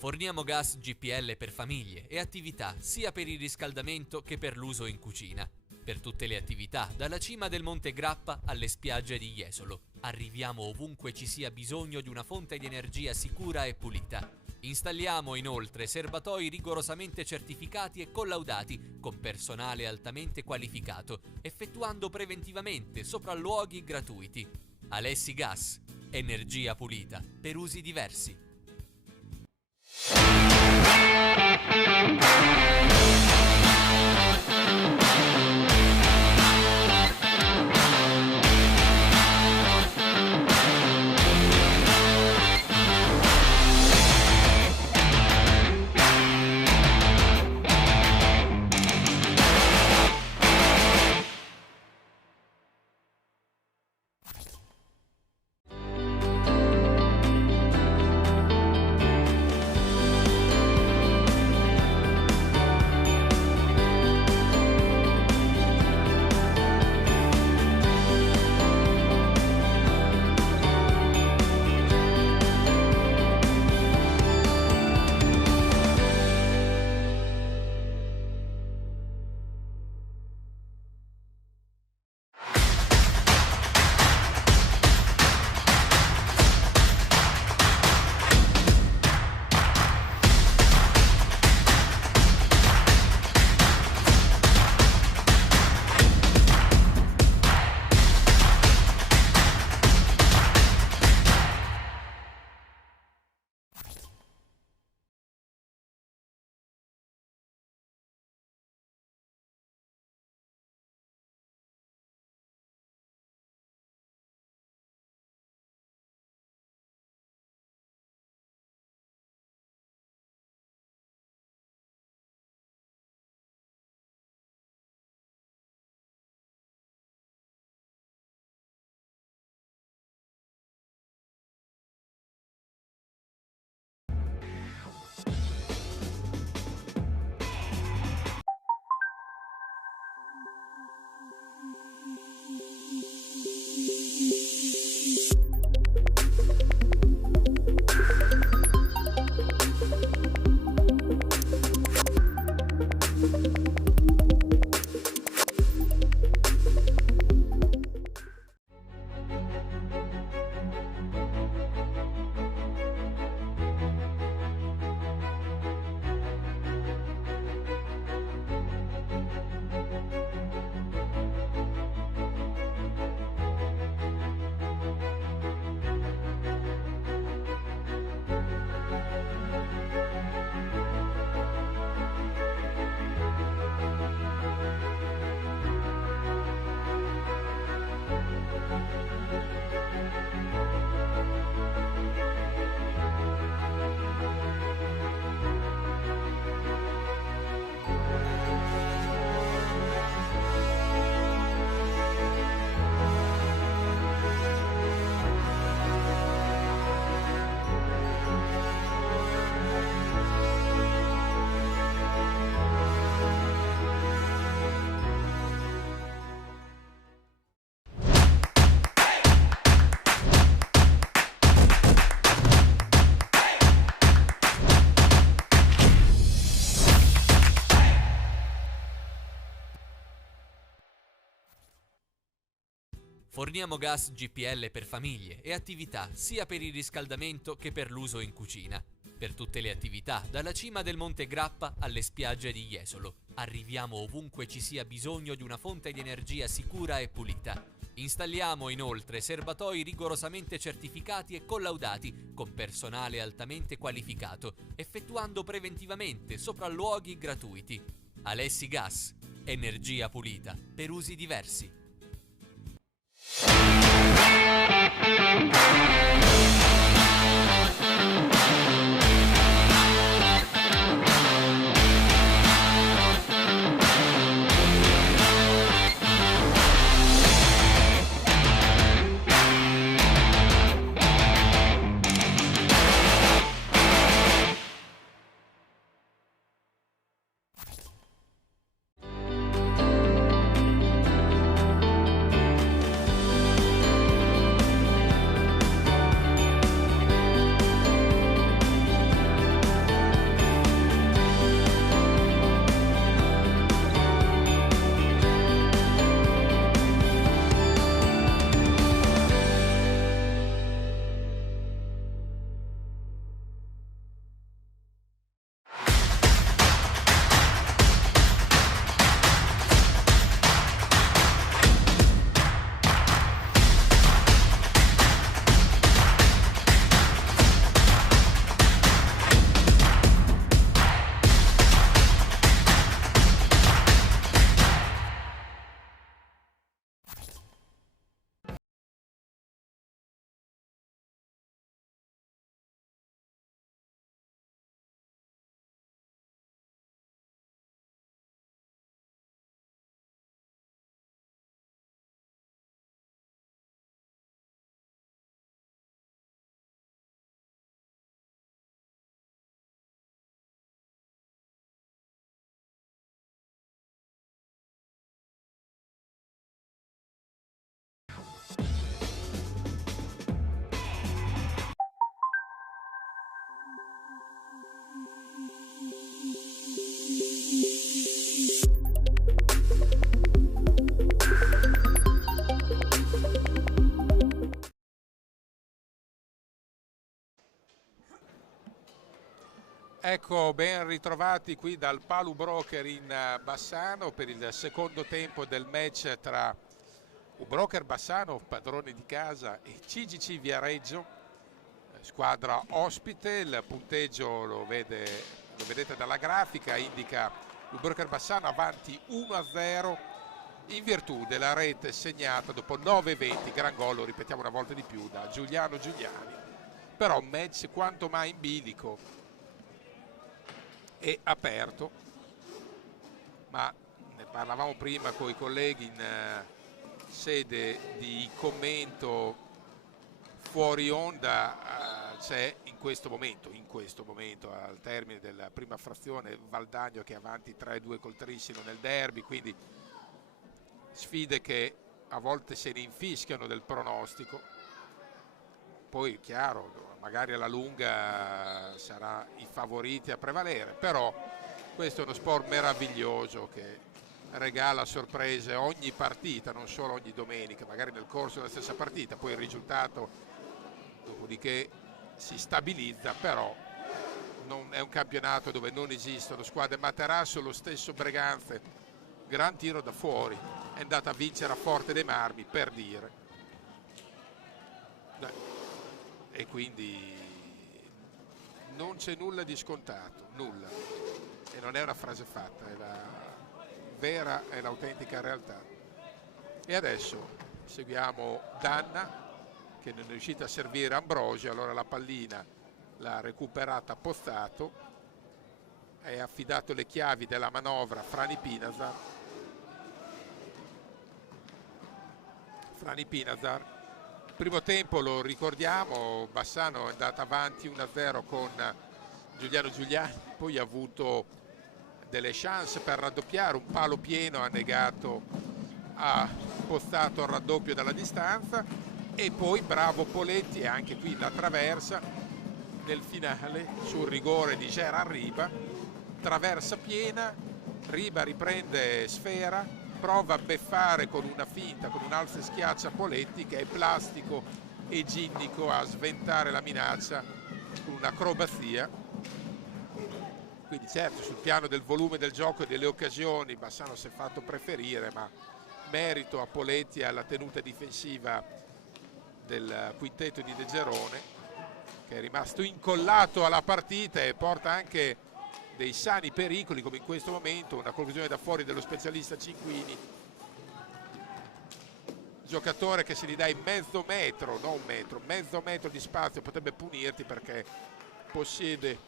Forniamo gas GPL per famiglie e attività sia per il riscaldamento che per l'uso in cucina. Per tutte le attività, dalla cima del Monte Grappa alle spiagge di Jesolo. Arriviamo ovunque ci sia bisogno di una fonte di energia sicura e pulita. Installiamo inoltre serbatoi rigorosamente certificati e collaudati con personale altamente qualificato, effettuando preventivamente sopralluoghi gratuiti. Alessi Gas, energia pulita per usi diversi. Forniamo gas GPL per famiglie e attività sia per il riscaldamento che per l'uso in cucina. Per tutte le attività, dalla cima del Monte Grappa alle spiagge di Jesolo. Arriviamo ovunque ci sia bisogno di una fonte di energia sicura e pulita. Installiamo inoltre serbatoi rigorosamente certificati e collaudati con personale altamente qualificato, effettuando preventivamente sopralluoghi gratuiti. Alessi Gas, energia pulita per usi diversi. Ecco, ben ritrovati qui dal Palu Broker in Bassano per il secondo tempo del match tra Broker Bassano, padrone di casa, e CGC Viareggio, squadra ospite. Il punteggio lo vedete dalla grafica, indica Broker Bassano avanti 1-0 in virtù della rete segnata dopo 9-20, gran gol, lo ripetiamo una volta di più, da Giuliano Giuliani. Però un match quanto mai in bilico e aperto, ma ne parlavamo prima con i colleghi in sede di commento fuori onda. C'è in questo momento al termine della prima frazione Valdagno che è avanti 3-2 col Trissino nel derby, quindi sfide che a volte se ne infischiano del pronostico. Poi chiaro, magari alla lunga sarà i favoriti a prevalere, però questo è uno sport meraviglioso che regala sorprese ogni partita, non solo ogni domenica, magari nel corso della stessa partita, poi il risultato dopodiché si stabilizza, però non è un campionato dove non esistono squadre. Materasso, lo stesso Breganze, gran tiro da fuori, è andata a vincere a Forte dei Marmi, per dire. E quindi non c'è nulla di scontato, nulla, e non è una frase fatta, è la vera e l'autentica realtà. E adesso seguiamo Danna che non è riuscita a servire Ambrosio, allora la pallina l'ha recuperata Pozzato, è affidato le chiavi della manovra a Frani Pinazar. Primo tempo, lo ricordiamo, Bassano è andata avanti 1-0 con Giuliano Giuliani, poi ha avuto delle chance per raddoppiare, un palo pieno ha negato, ha Pozzato al raddoppio dalla distanza, e poi bravo Poletti, e anche qui la traversa nel finale sul rigore di Gerard Riba, traversa piena, Riba riprende sfera, prova a beffare con una finta, con un alza e schiaccia Poletti che è plastico e ginnico a sventare la minaccia con un'acrobazia. Quindi certo, sul piano del volume del gioco e delle occasioni Bassano si è fatto preferire, ma merito a Poletti e alla tenuta difensiva del quintetto di De Gerone, che è rimasto incollato alla partita e porta anche dei sani pericoli, come in questo momento una conclusione da fuori dello specialista Cinquini, giocatore che se li dai mezzo metro, non un metro, mezzo metro di spazio potrebbe punirti perché possiede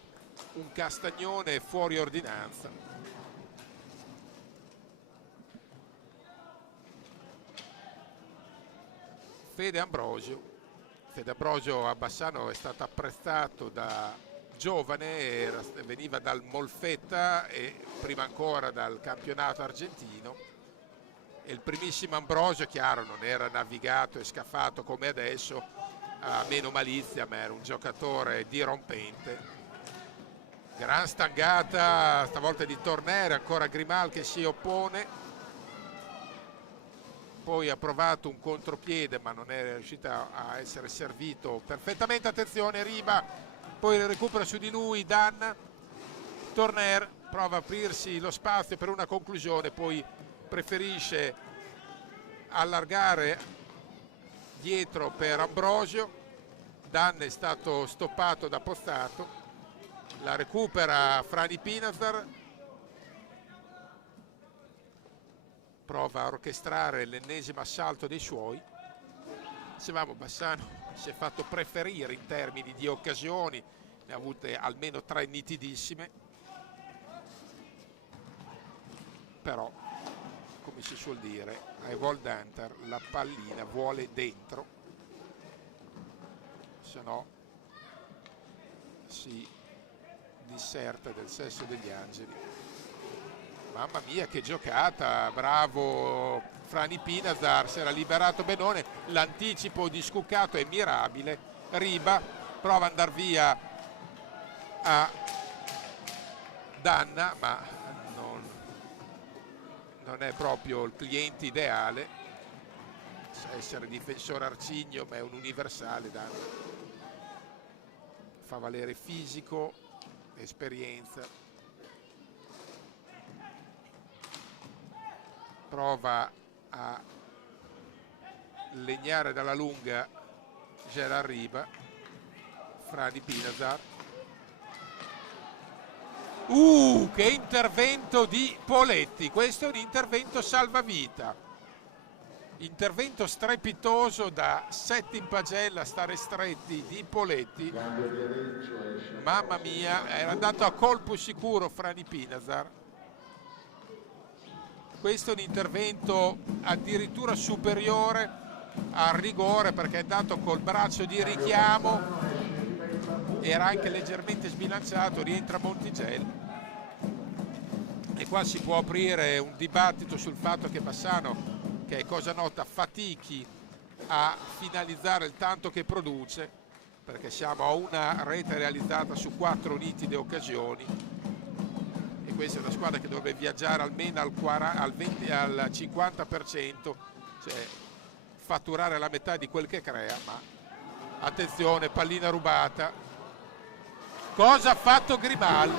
un castagnone fuori ordinanza. Fede Ambrosio a Bassano è stato apprezzato da giovane, veniva dal Molfetta e prima ancora dal campionato argentino, e il primissimo Ambrosio, chiaro, non era navigato e scaffato come adesso, a meno malizia, ma era un giocatore dirompente. Gran stangata stavolta di Tornere, ancora Grimal che si oppone, poi ha provato un contropiede ma non è riuscita a essere servito perfettamente. Attenzione, Riba, poi il recupero su di lui Danna, Torner prova a aprirsi lo spazio per una conclusione, poi preferisce allargare dietro per Ambrosio. Danna è stato stoppato da Pozzato, la recupera Frani Pinazar, prova a orchestrare l'ennesimo assalto dei suoi. Dicevamo, Bassano si è fatto preferire in termini di occasioni, ne ha avute almeno 3 nitidissime, però come si suol dire ai Voldunter la pallina vuole dentro, se no si disserta del sesso degli angeli. Mamma mia che giocata, bravo Frani Pinazar, si era liberato benone, l'anticipo di Scuccato è mirabile. Riba prova ad andare via a Danna, ma non è proprio il cliente ideale, sa essere difensore arcigno ma è un universale. Danna fa valere fisico esperienza. Prova a legnare dalla lunga Gerard Riba. Frani Pinazar. Che intervento di Poletti, questo è un intervento salvavita, intervento strepitoso da 7 in pagella, stare stretti di Poletti. Mamma mia, era andato a colpo sicuro Frani Pinazar. Questo è un intervento addirittura superiore al rigore, perché è andato col braccio di richiamo, era anche leggermente sbilanciato, rientra Montigelli. E qua si può aprire un dibattito sul fatto che Bassano, che è cosa nota, fatichi a finalizzare il tanto che produce, perché siamo a una rete realizzata su 4 nitide occasioni, e questa è una squadra che dovrebbe viaggiare almeno al 50%, cioè fatturare la metà di quel che crea. Ma attenzione, pallina rubata. Cosa ha fatto Grimal?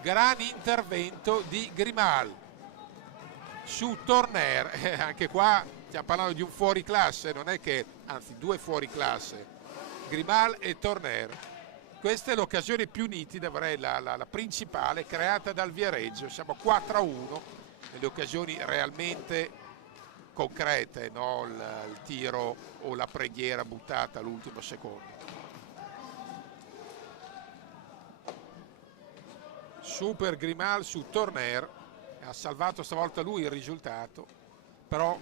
Gran intervento di Grimal su Torner. Anche qua stiamo parlando di un fuoriclasse, non è che, anzi 2 fuoriclasse, Grimal e Torner. Questa è l'occasione più nitida, avrei la principale, creata dal Viareggio. Siamo 4-1 nelle occasioni realmente concrete, no? Il tiro o la preghiera buttata all'ultimo secondo. Super Grimal su Torner, ha salvato stavolta lui il risultato, però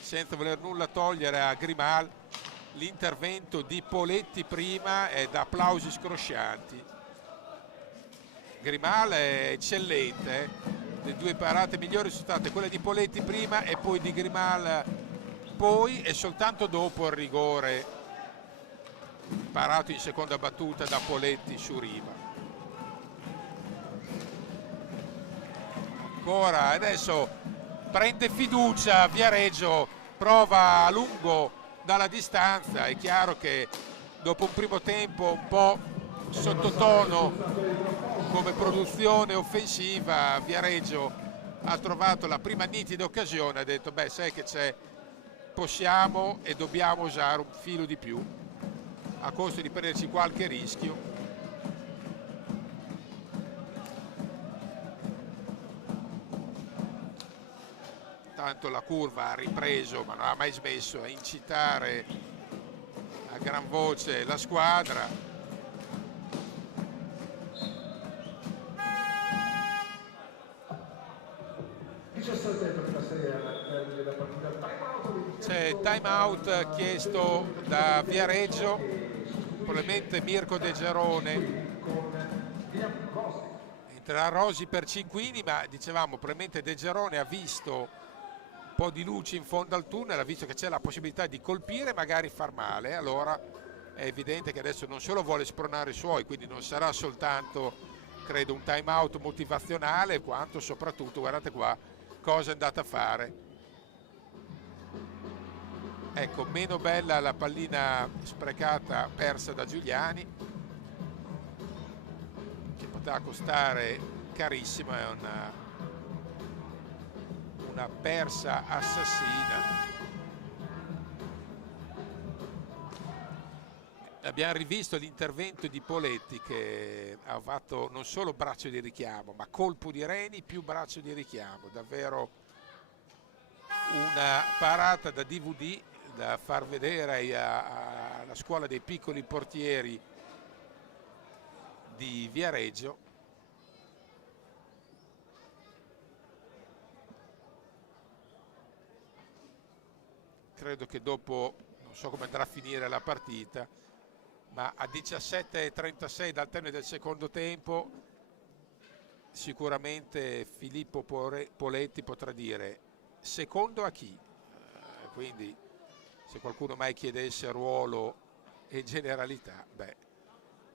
senza voler nulla togliere a Grimal, l'intervento di Poletti prima è da applausi scroscianti. Grimal è eccellente, le 2 parate migliori sono state quelle di Poletti prima e poi di Grimal poi, e soltanto dopo il rigore parato in seconda battuta da Poletti su Riva. Ancora, adesso prende fiducia Viareggio, prova a lungo dalla distanza. È chiaro che dopo un primo tempo un po' sottotono come produzione offensiva, Viareggio ha trovato la prima nitida occasione, ha detto beh, sai che c'è, possiamo e dobbiamo usare un filo di più a costo di prenderci qualche rischio. Tanto la curva ha ripreso, ma non ha mai smesso a incitare a gran voce la squadra. C'è time out chiesto da Viareggio, probabilmente Mirko De Gerone. Entrerà Rosi per Cinquini, ma dicevamo probabilmente De Gerone ha visto un po' di luce in fondo al tunnel, ha visto che c'è la possibilità di colpire e magari far male, allora è evidente che adesso non solo vuole spronare i suoi, quindi non sarà soltanto, credo, un time out motivazionale, quanto soprattutto, guardate qua cosa è andata a fare. Ecco, meno bella la pallina sprecata persa da Giuliani, che poteva costare carissimo, è una persa assassina. Abbiamo rivisto l'intervento di Poletti, che ha fatto non solo braccio di richiamo, ma colpo di reni più braccio di richiamo. Davvero una parata da DVD da far vedere alla scuola dei piccoli portieri di Viareggio. Credo che dopo, non so come andrà a finire la partita, ma a 17:36 dal termine del secondo tempo sicuramente Filippo Poletti potrà dire secondo a chi, quindi se qualcuno mai chiedesse ruolo e generalità, beh,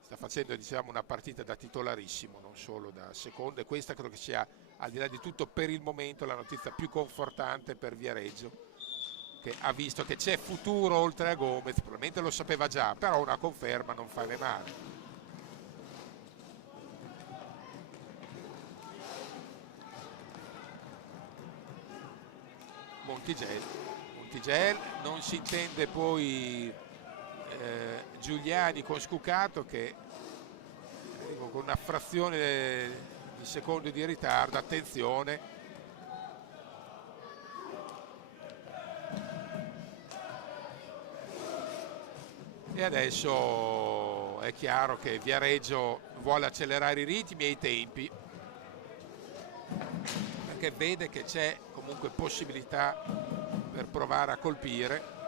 sta facendo, diciamo, una partita da titolarissimo, non solo da secondo, e questa credo che sia, al di là di tutto, per il momento la notizia più confortante per Viareggio, che ha visto che c'è futuro oltre a Gomez. Probabilmente lo sapeva già, però una conferma non fa né male. Montigelli, non si intende poi Giuliani con Scucato che con una frazione di secondo di ritardo. Attenzione, e adesso è chiaro che Viareggio vuole accelerare i ritmi e i tempi, perché vede che c'è comunque possibilità per provare a colpire.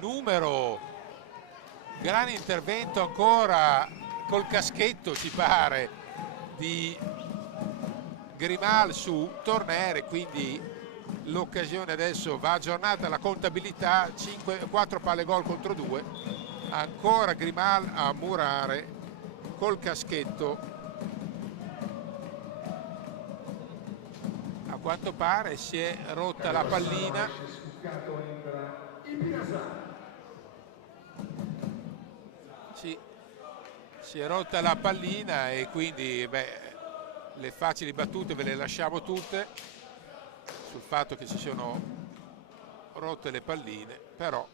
Numero, gran intervento ancora col caschetto, ci pare, di Grimal su Tornere, quindi l'occasione adesso va aggiornata la contabilità, 4 palle gol contro 2, ancora Grimal a murare col caschetto. A quanto pare si è rotta la pallina. Si è rotta la pallina e quindi le facili battute ve le lasciamo tutte sul fatto che si sono rotte le palline, però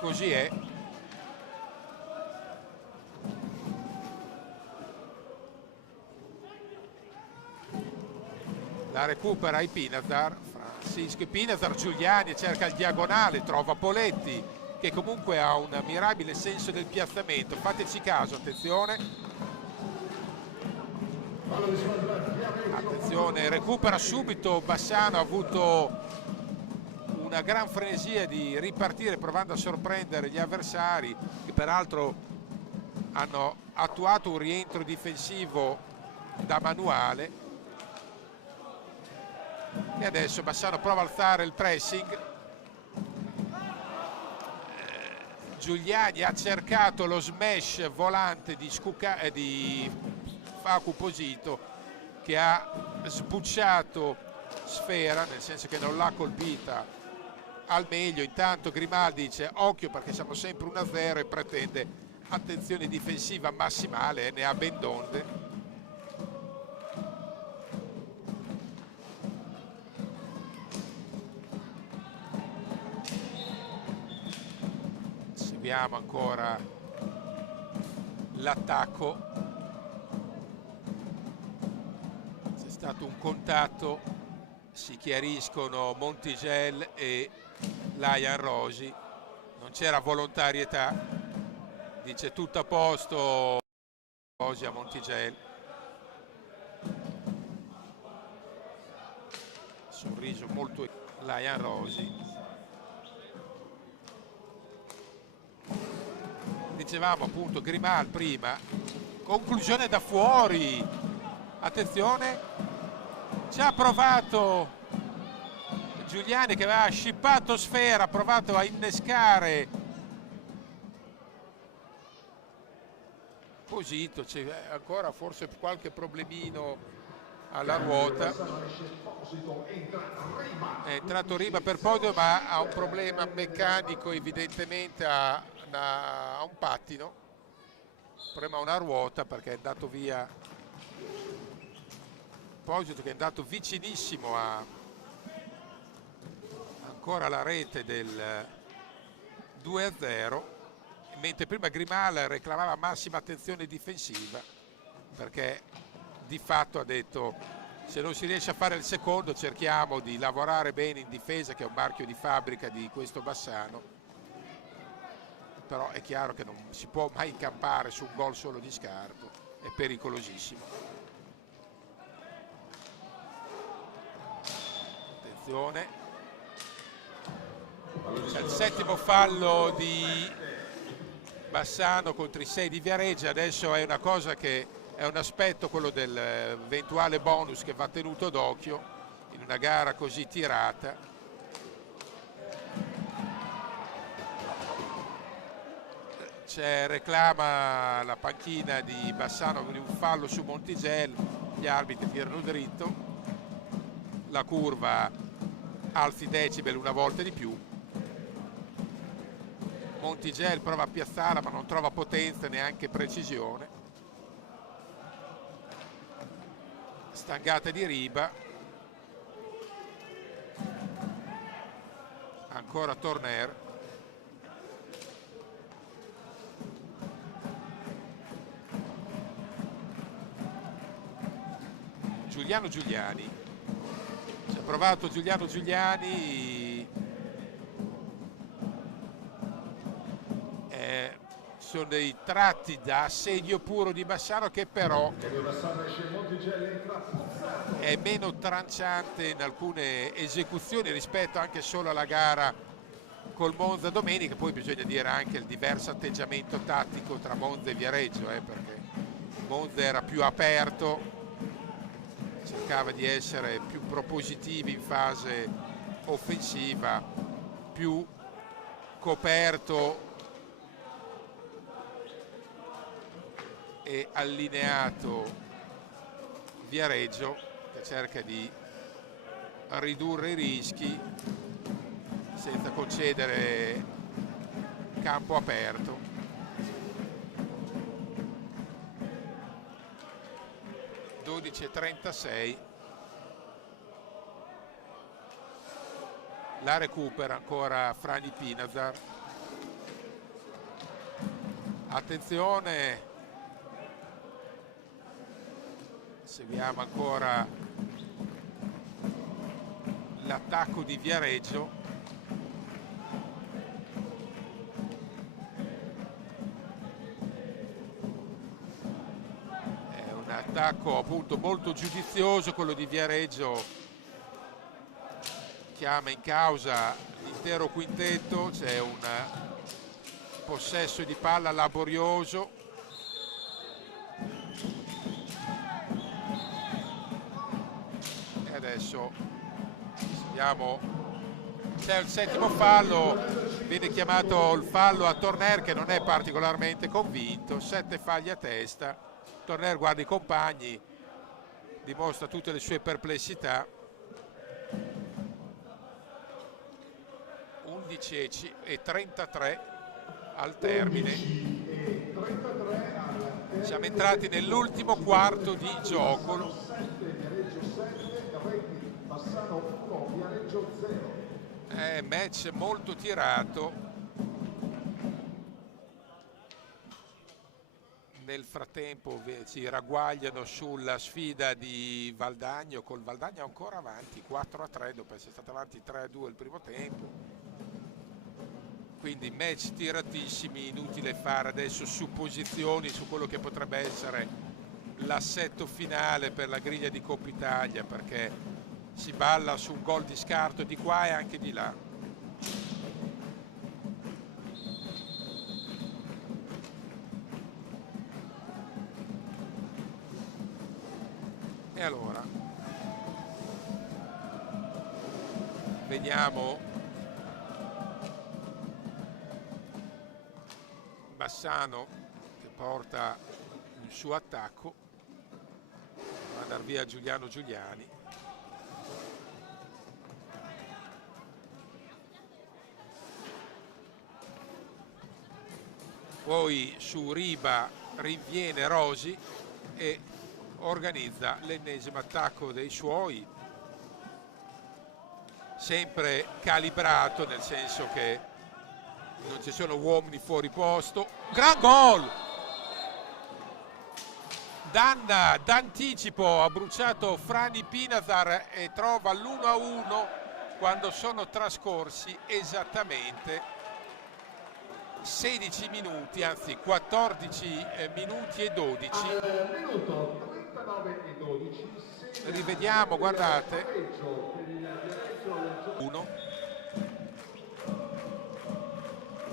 così è. La recupera i Pinazar, Francisco Pinazar, Giuliani cerca il diagonale, trova Poletti che comunque ha un mirabile senso del piazzamento. Fateci caso, attenzione, recupera subito Bassano, ha avuto una gran frenesia di ripartire provando a sorprendere gli avversari, che peraltro hanno attuato un rientro difensivo da manuale. E adesso Bassano prova a alzare il pressing. Giuliani ha cercato lo smash volante di Facu Posito, che ha sbucciato Sfera, nel senso che non l'ha colpita al meglio. Intanto Grimaldi dice occhio perché siamo sempre 1-0 e pretende attenzione difensiva massimale, ne ha ben donde. Seguiamo ancora l'attacco. C'è stato un contatto, si chiariscono Montigelli e Lajan Rosi, non c'era volontarietà, dice tutto a posto Rosi a Montigelli. Sorriso molto Lajan Rosi. Dicevamo appunto Grimal prima, conclusione da fuori, attenzione, ci ha provato Giuliani che aveva scippato Sfera, ha provato a innescare Posito, c'è ancora forse qualche problemino alla ruota. È entrato Riba per podio, ma ha un problema meccanico, evidentemente ha un pattino, problema a una ruota, perché è andato via Posito, che è andato vicinissimo a ancora la rete del 2-0, mentre prima Grimal reclamava massima attenzione difensiva, perché di fatto ha detto se non si riesce a fare il secondo cerchiamo di lavorare bene in difesa, che è un marchio di fabbrica di questo Bassano. Però è chiaro che non si può mai incampare su un gol solo di scarto, è pericolosissimo. Attenzione, c'è il settimo fallo di Bassano contro i 6 di Viareggio. Adesso è una cosa che è un aspetto, quello dell'eventuale bonus, che va tenuto d'occhio in una gara così tirata. Reclama la panchina di Bassano con un fallo su Montigelli, gli arbitri tirano dritto, la curva alzi decibel una volta di più. Montigelli prova a piazzarla ma non trova potenza, neanche precisione. stangata di Riba, ancora Torner, Giuliano Giuliani, ci ha provato Giuliano Giuliani, sono dei tratti da assegno puro di Bassano che però è meno tranciante in alcune esecuzioni rispetto anche solo alla gara col Monza domenica. Poi bisogna dire anche il diverso atteggiamento tattico tra Monza e Viareggio, perché Monza era più aperto, cercava di essere più propositivi in fase offensiva, più coperto e allineato Viareggio, che cerca di ridurre i rischi senza concedere campo aperto. (12:36). La recupera ancora Frani Pinazar. Attenzione, seguiamo ancora l'attacco di Viareggio. È un attacco appunto molto giudizioso quello di Viareggio, chiama in causa l'intero quintetto, c'è un possesso di palla laborioso. Adesso c'è il settimo fallo, viene chiamato il fallo a Torner che non è particolarmente convinto, 7 falli a testa. Torner guarda i compagni, dimostra tutte le sue perplessità. 11:33 al termine. Siamo entrati nell'ultimo quarto di gioco. Match molto tirato. Nel frattempo si ragguagliano sulla sfida di Valdagno, col Valdagno ancora avanti 4-3 dopo essere stato avanti 3-2 il primo tempo. Quindi match tiratissimi, inutile fare adesso supposizioni su quello che potrebbe essere l'assetto finale per la griglia di Coppa Italia, perché si balla su un gol di scarto di qua e anche di là. E allora vediamo Bassano che porta il suo attacco, va a dar via Giuliano Giuliani. Poi su Riba rinviene Rosi e organizza l'ennesimo attacco dei suoi, sempre calibrato, nel senso che non ci sono uomini fuori posto. Gran gol! Danna d'anticipo, ha bruciato Frani Pinazar e trova l'1-1 quando sono trascorsi esattamente 16 minuti, anzi 14 minuti e 12. Al minuto 39 e 12. Rivediamo, guardate. 1.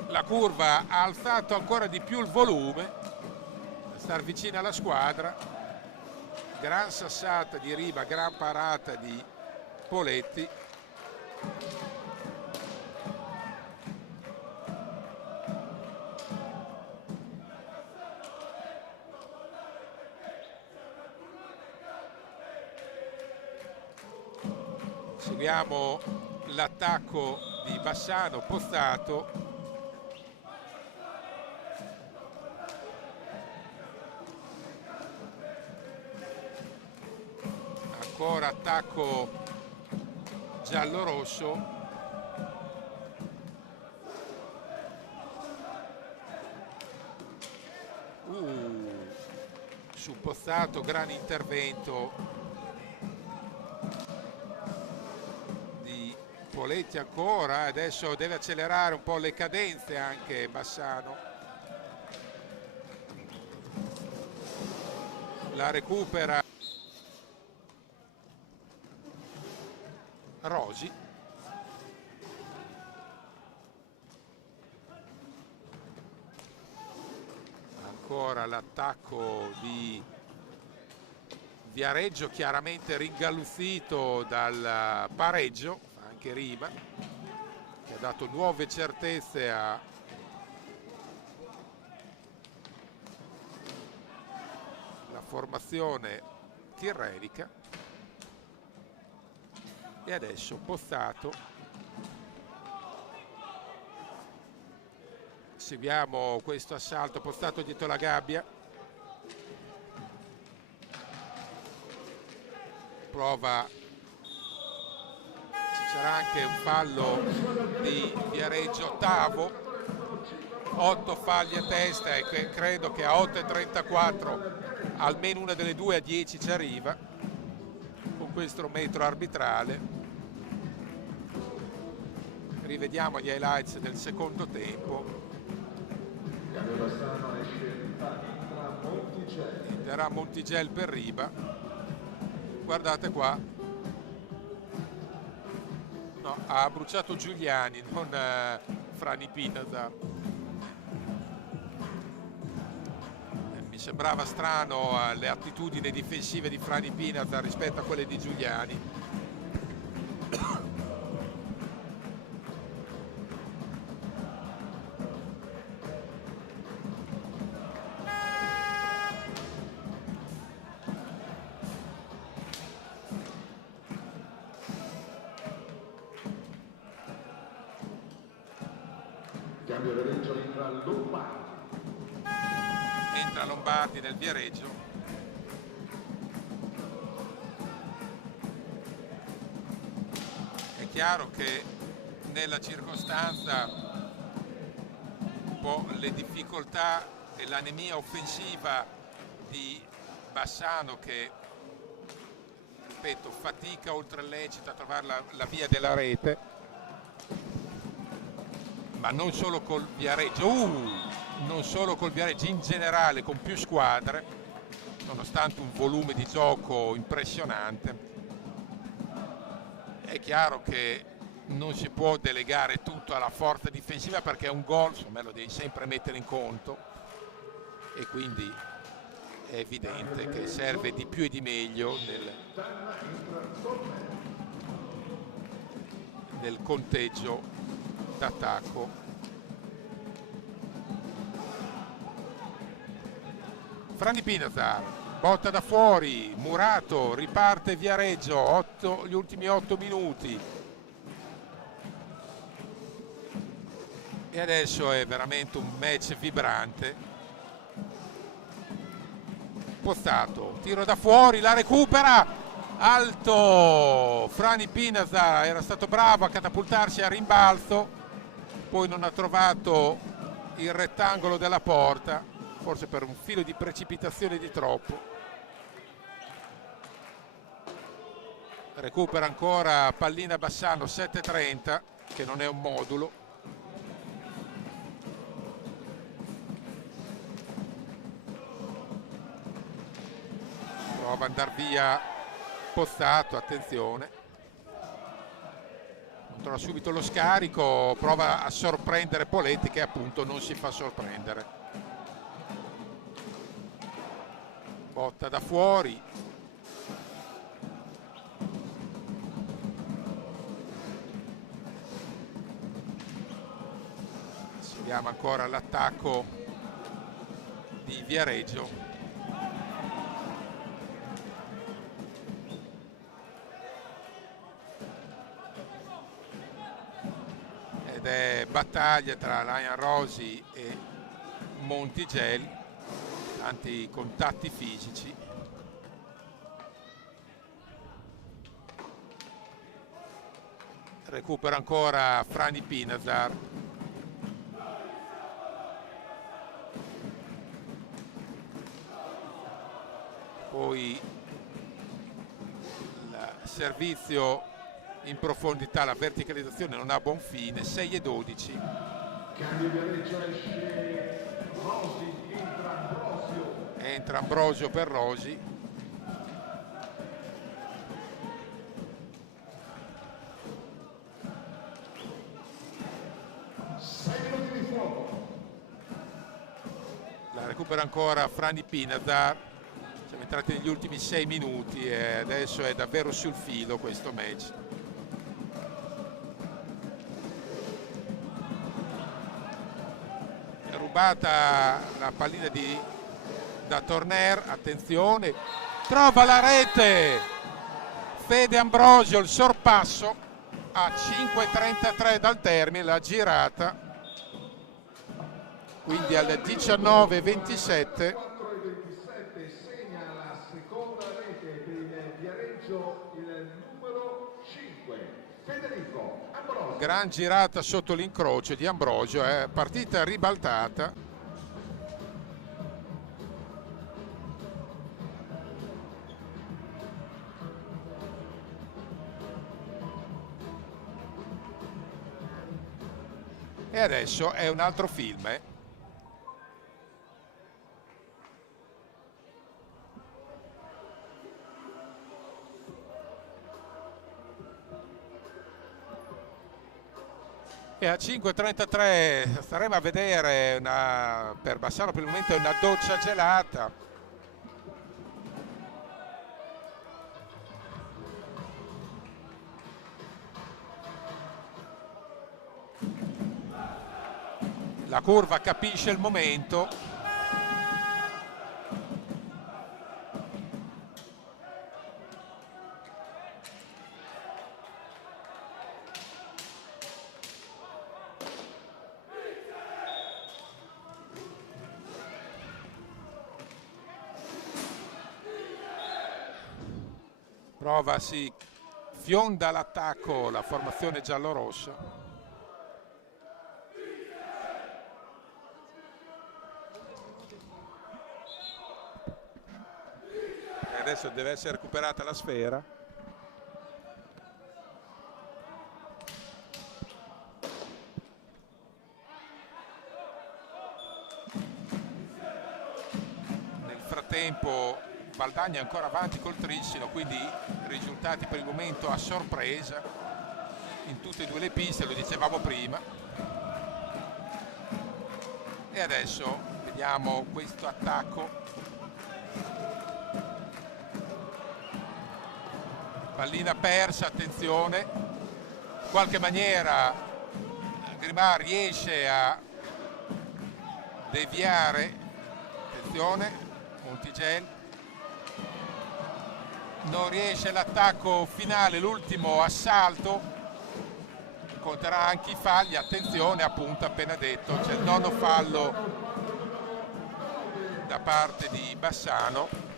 La curva ha alzato ancora di più il volume, per star vicina alla squadra. Gran sassata di Riba, gran parata di Poletti. Seguiamo l'attacco di Bassano, Pozzato. ancora attacco giallo-rosso. Su Pozzato, gran intervento di Poletti ancora, adesso deve accelerare un po' le cadenze anche Bassano. La recupera Rosi. Ancora l'attacco di Viareggio, chiaramente ringalluzzito dal pareggio, anche Riva, che ha dato nuove certezze alla formazione tirrenica. E adesso Pozzato. Seguiamo questo assalto, Pozzato dietro la gabbia, prova, ci sarà anche un fallo di Viareggio, ottavo, 8 falli a testa e credo che a 8,34 almeno una delle due a 10 ci arriva con questo metro arbitrale. Rivediamo gli highlights del secondo tempo. Entrerà Montigel per Riva. Guardate qua, no, ha bruciato Giuliani, non Frani Pinazar. Mi sembrava strano le attitudini difensive di Frani Pinazar rispetto a quelle di Giuliani. Cambio Viareggio, entra Lombardi. Entra Lombardi nel Viareggio. È chiaro che nella circostanza un po' le difficoltà e l'anemia offensiva di Bassano, che ripeto fatica oltre il lecito a trovare la via della rete, ma non solo col Viareggio, non solo col Viareggio, in generale con più squadre, nonostante un volume di gioco impressionante. È chiaro che non si può delegare tutto alla forza difensiva, perché un gol, insomma, lo devi sempre mettere in conto, e quindi è evidente che serve di più e di meglio nel conteggio d'attacco. Frani Pinazar, botta da fuori, Murato, riparte Viareggio, gli ultimi 8 minuti. E adesso è veramente un match vibrante. Pozzato, tiro da fuori, la recupera, alto Frani Pinazar, era stato bravo a catapultarsi a rimbalzo, poi non ha trovato il rettangolo della porta, forse per un filo di precipitazione di troppo. Recupera ancora pallina Bassano, 7,30, che non è un modulo. Prova ad andare via Pozzato, attenzione, non trova subito lo scarico, prova a sorprendere Poletti, che appunto non si fa sorprendere. Botta da fuori, seguiamo ancora l'attacco di Viareggio. Ed è battaglia tra Ryan Rosi e Montigel, tanti contatti fisici. Recupera ancora Franny Pinazar. Poi il servizio in profondità, la verticalizzazione non ha buon fine. 6-12. Cambio di Viareggio, esce Rosi, entra Ambrosio per Rosi. La recupera ancora Franny Pinazar. Siamo entrati negli ultimi 6 minuti e adesso è davvero sul filo questo match. È rubata la pallina da Torner, attenzione, trova la rete Fede Ambrosio, il sorpasso a 5:33 dal termine, la girata, quindi al 19:27. 4:27 segna la seconda rete per il Viareggio, il numero 5, Federico Ambrosio. Gran girata sotto l'incrocio di Ambrosio, partita ribaltata. E adesso è un altro film. E a 5:33 staremo a vedere per Bassano per il momento è una doccia gelata. La curva capisce il momento. Prova, si fionda l'attacco la formazione giallorossa. Adesso deve essere recuperata la sfera. Nel frattempo Valdagna è ancora avanti col Trissino, quindi risultati per il momento a sorpresa in tutte e due le piste, lo dicevamo prima. E adesso vediamo questo attacco. Pallina persa, attenzione, in qualche maniera Grimard riesce a deviare, attenzione, Montigel, non riesce l'attacco finale, l'ultimo assalto, conterà anche i falli, attenzione, appunto appena detto, c'è il nono fallo da parte di Bassano.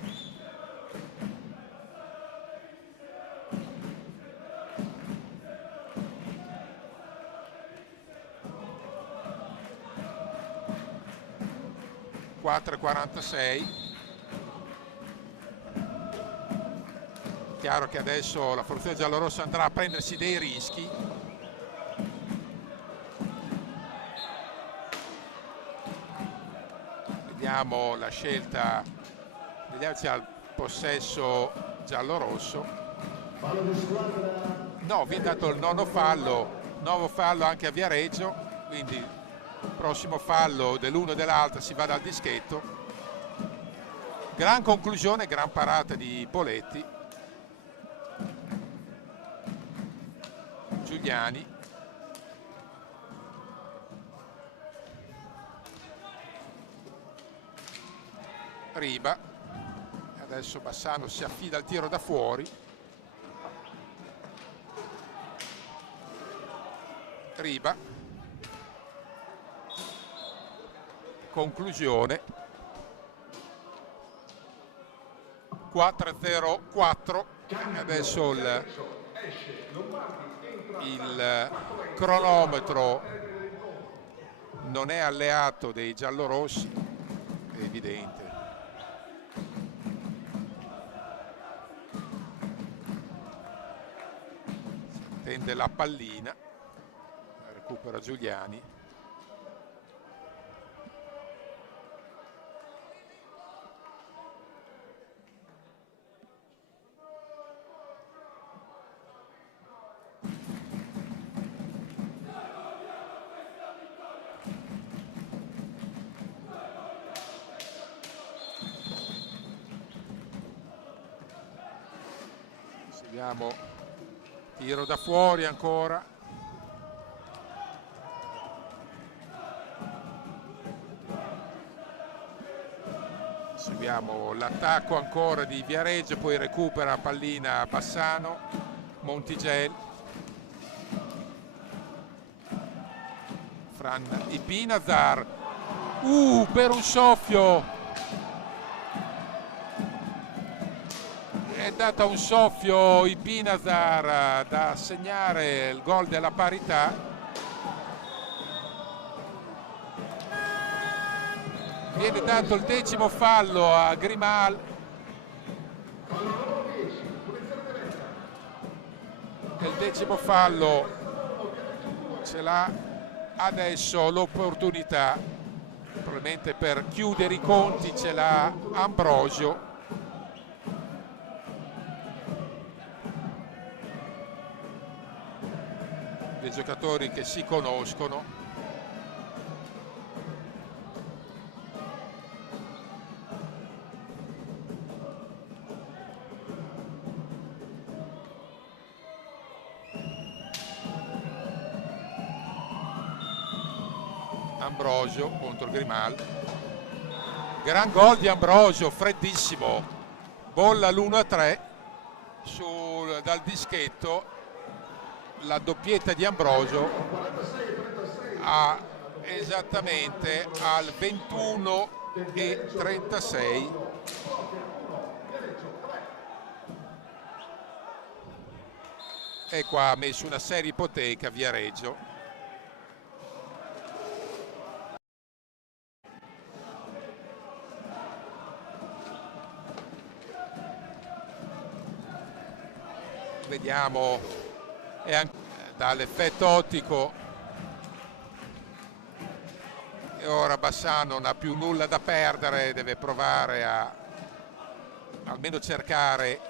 (4:46). Chiaro che adesso la formazione giallorossa andrà a prendersi dei rischi. Vediamo la scelta degli altri al possesso giallorosso. No, viene dato il nono fallo, nuovo fallo anche a Viareggio, quindi prossimo fallo dell'uno e dell'altra, si va dal dischetto. Gran conclusione, gran parata di Poletti. Giuliani. Riba. Adesso Bassano si affida al tiro da fuori. Riba. Conclusione 4-0-4. Adesso il il cronometro non è alleato dei giallorossi, è evidente. Tende la pallina, recupera Giuliani. Seguiamo, tiro da fuori ancora. Seguiamo l'attacco ancora di Viareggio, poi recupera pallina Bassano, Montigel, Fran Ipinazar, per un soffio, è data un soffio Ipinazar da segnare il gol della parità. Viene dato il 10° fallo a Grimal. Il 10° fallo ce l'ha adesso l'opportunità, probabilmente per chiudere i conti ce l'ha Ambrosio. Dei giocatori che si conoscono. Ambrosio contro Grimal, gran gol di Ambrosio, freddissimo, bolla l'1-3 dal dischetto, la doppietta di Ambrosio esattamente al 21:36. E qua ha messo una seria ipoteca Viareggio. Vediamo, dall'effetto ottico, e ora Bassano non ha più nulla da perdere, deve provare a almeno cercare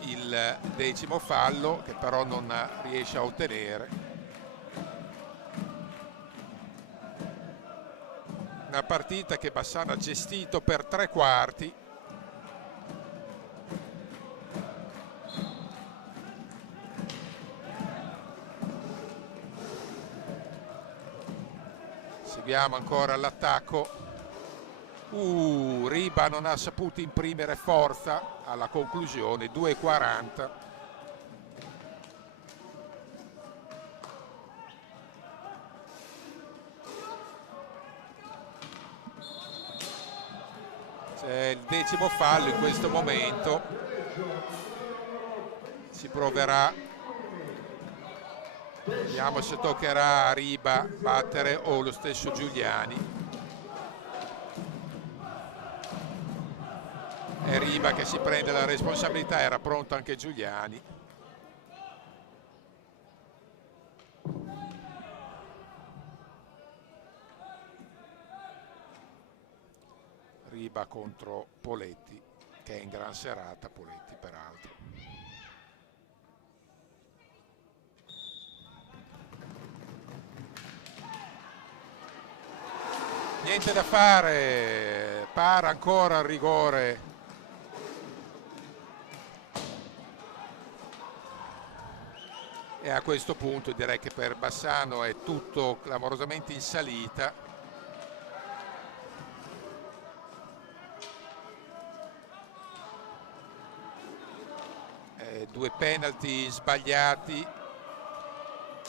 il 10° fallo, che però non riesce a ottenere. Una partita che Bassano ha gestito per 3/4. Seguiamo ancora l'attacco. Riba non ha saputo imprimere forza alla conclusione, 2:40. C'è il 10° fallo in questo momento. Si proverà. Vediamo se toccherà a Riba battere o lo stesso Giuliani. È Riba che si prende la responsabilità, era pronto anche Giuliani. Riba contro Poletti, che è in gran serata, Poletti peraltro. Niente da fare, para ancora il rigore. E a questo punto direi che per Bassano è tutto clamorosamente in salita. Due penalty sbagliati,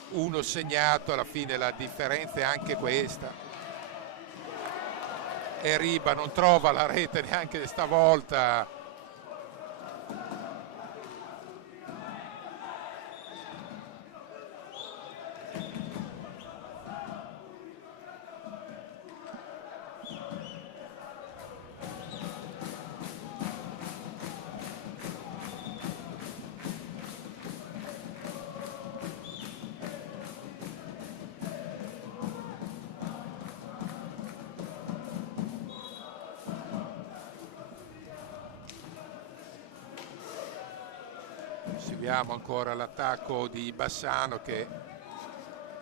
uno segnato, alla fine la differenza è anche questa. E Riba non trova la rete neanche stavolta. Seguiamo ancora l'attacco di Bassano, che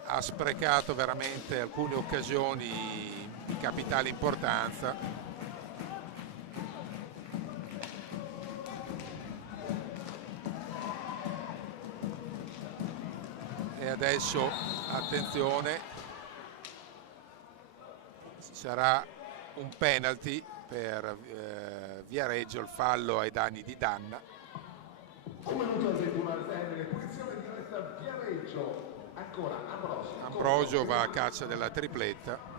ha sprecato veramente alcune occasioni di capitale importanza. E adesso attenzione, sarà un penalty per Viareggio, il fallo ai danni di Danna. Un minuto e 21 al termine, punizione diretta Viareggio, ancora Ambrosio va a caccia della tripletta.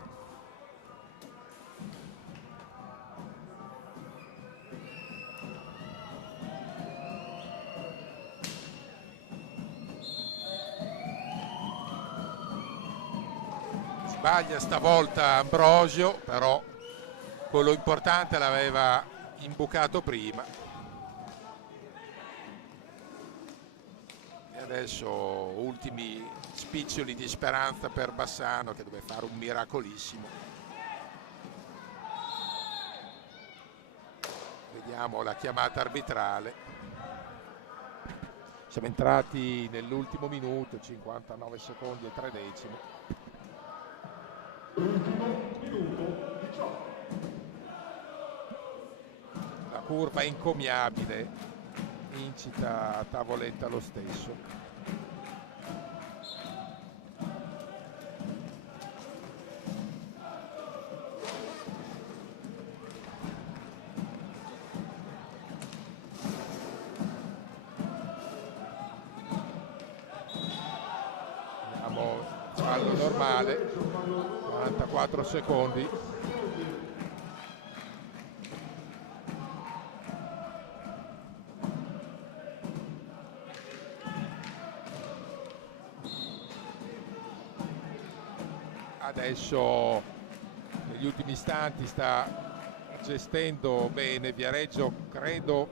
Sbaglia stavolta Ambrosio, però quello importante l'aveva imbucato prima. E adesso ultimi spiccioli di speranza per Bassano, che deve fare un miracolissimo. Vediamo la chiamata arbitrale. Siamo entrati nell'ultimo minuto, 59 secondi e 3 decimi. Ultimo minuto 18. La curva è incommiabile, incita a tavoletta lo stesso. Abbiamo fallo normale, 44 secondi. Adesso negli ultimi istanti sta gestendo bene Viareggio, credo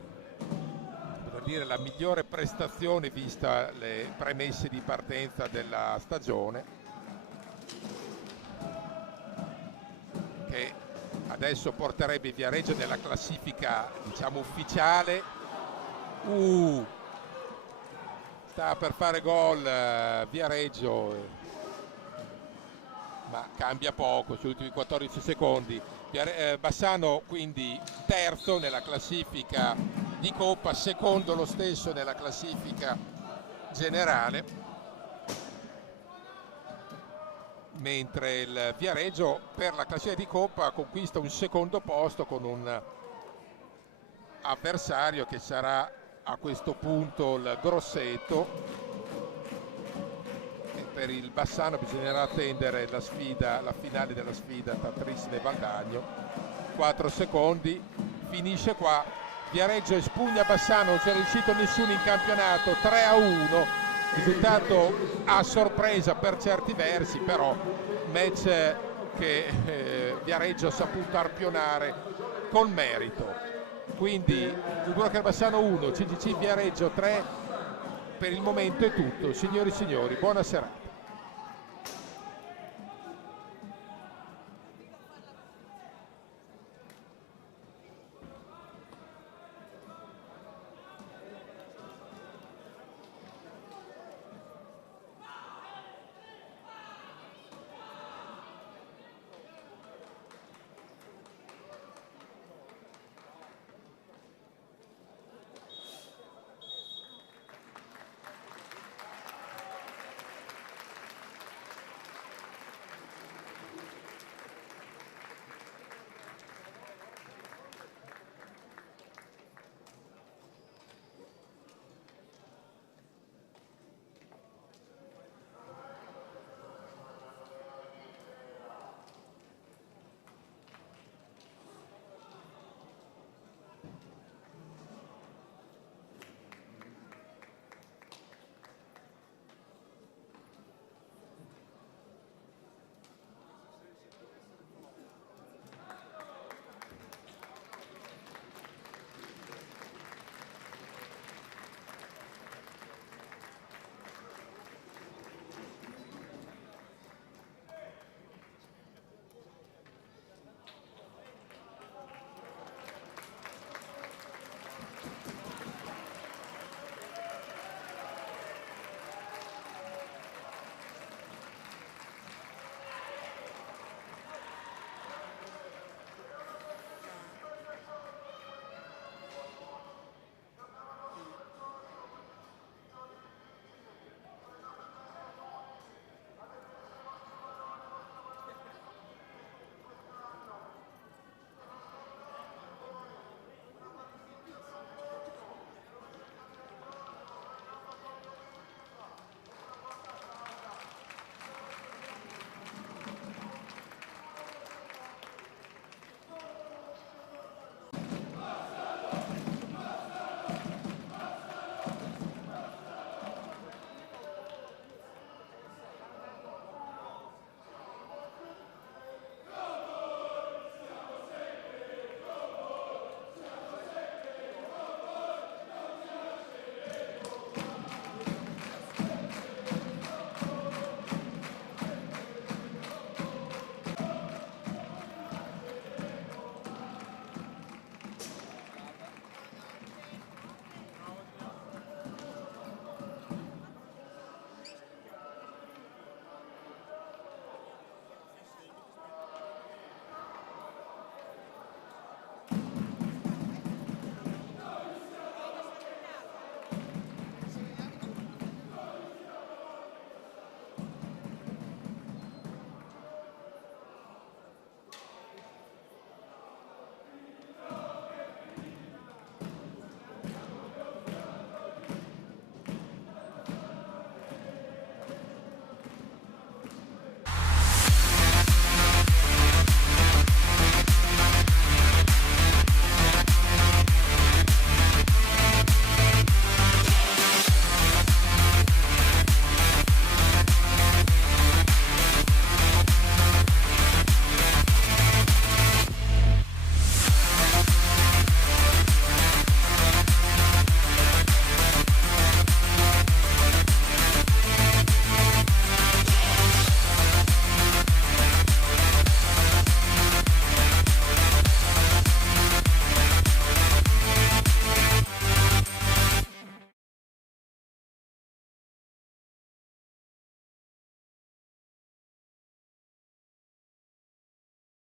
per dire la migliore prestazione vista le premesse di partenza della stagione, che adesso porterebbe Viareggio nella classifica, diciamo, ufficiale. Sta per fare gol Viareggio, ma cambia poco sugli ultimi 14 secondi. Bassano quindi terzo nella classifica di Coppa, secondo lo stesso nella classifica generale, mentre il Viareggio per la classifica di Coppa conquista un secondo posto con un avversario che sarà a questo punto il Grosseto. Per il Bassano bisognerà attendere la finale della sfida tra Trissine e Valdagno. 4 secondi, finisce qua. Viareggio espugna Bassano, non c'è riuscito nessuno in campionato, 3-1, risultato a sorpresa per certi versi, però match che Viareggio ha saputo arpionare col merito. Quindi Burker Bassano 1, CGC Viareggio 3. Per il momento è tutto, signori e signori, buona serata.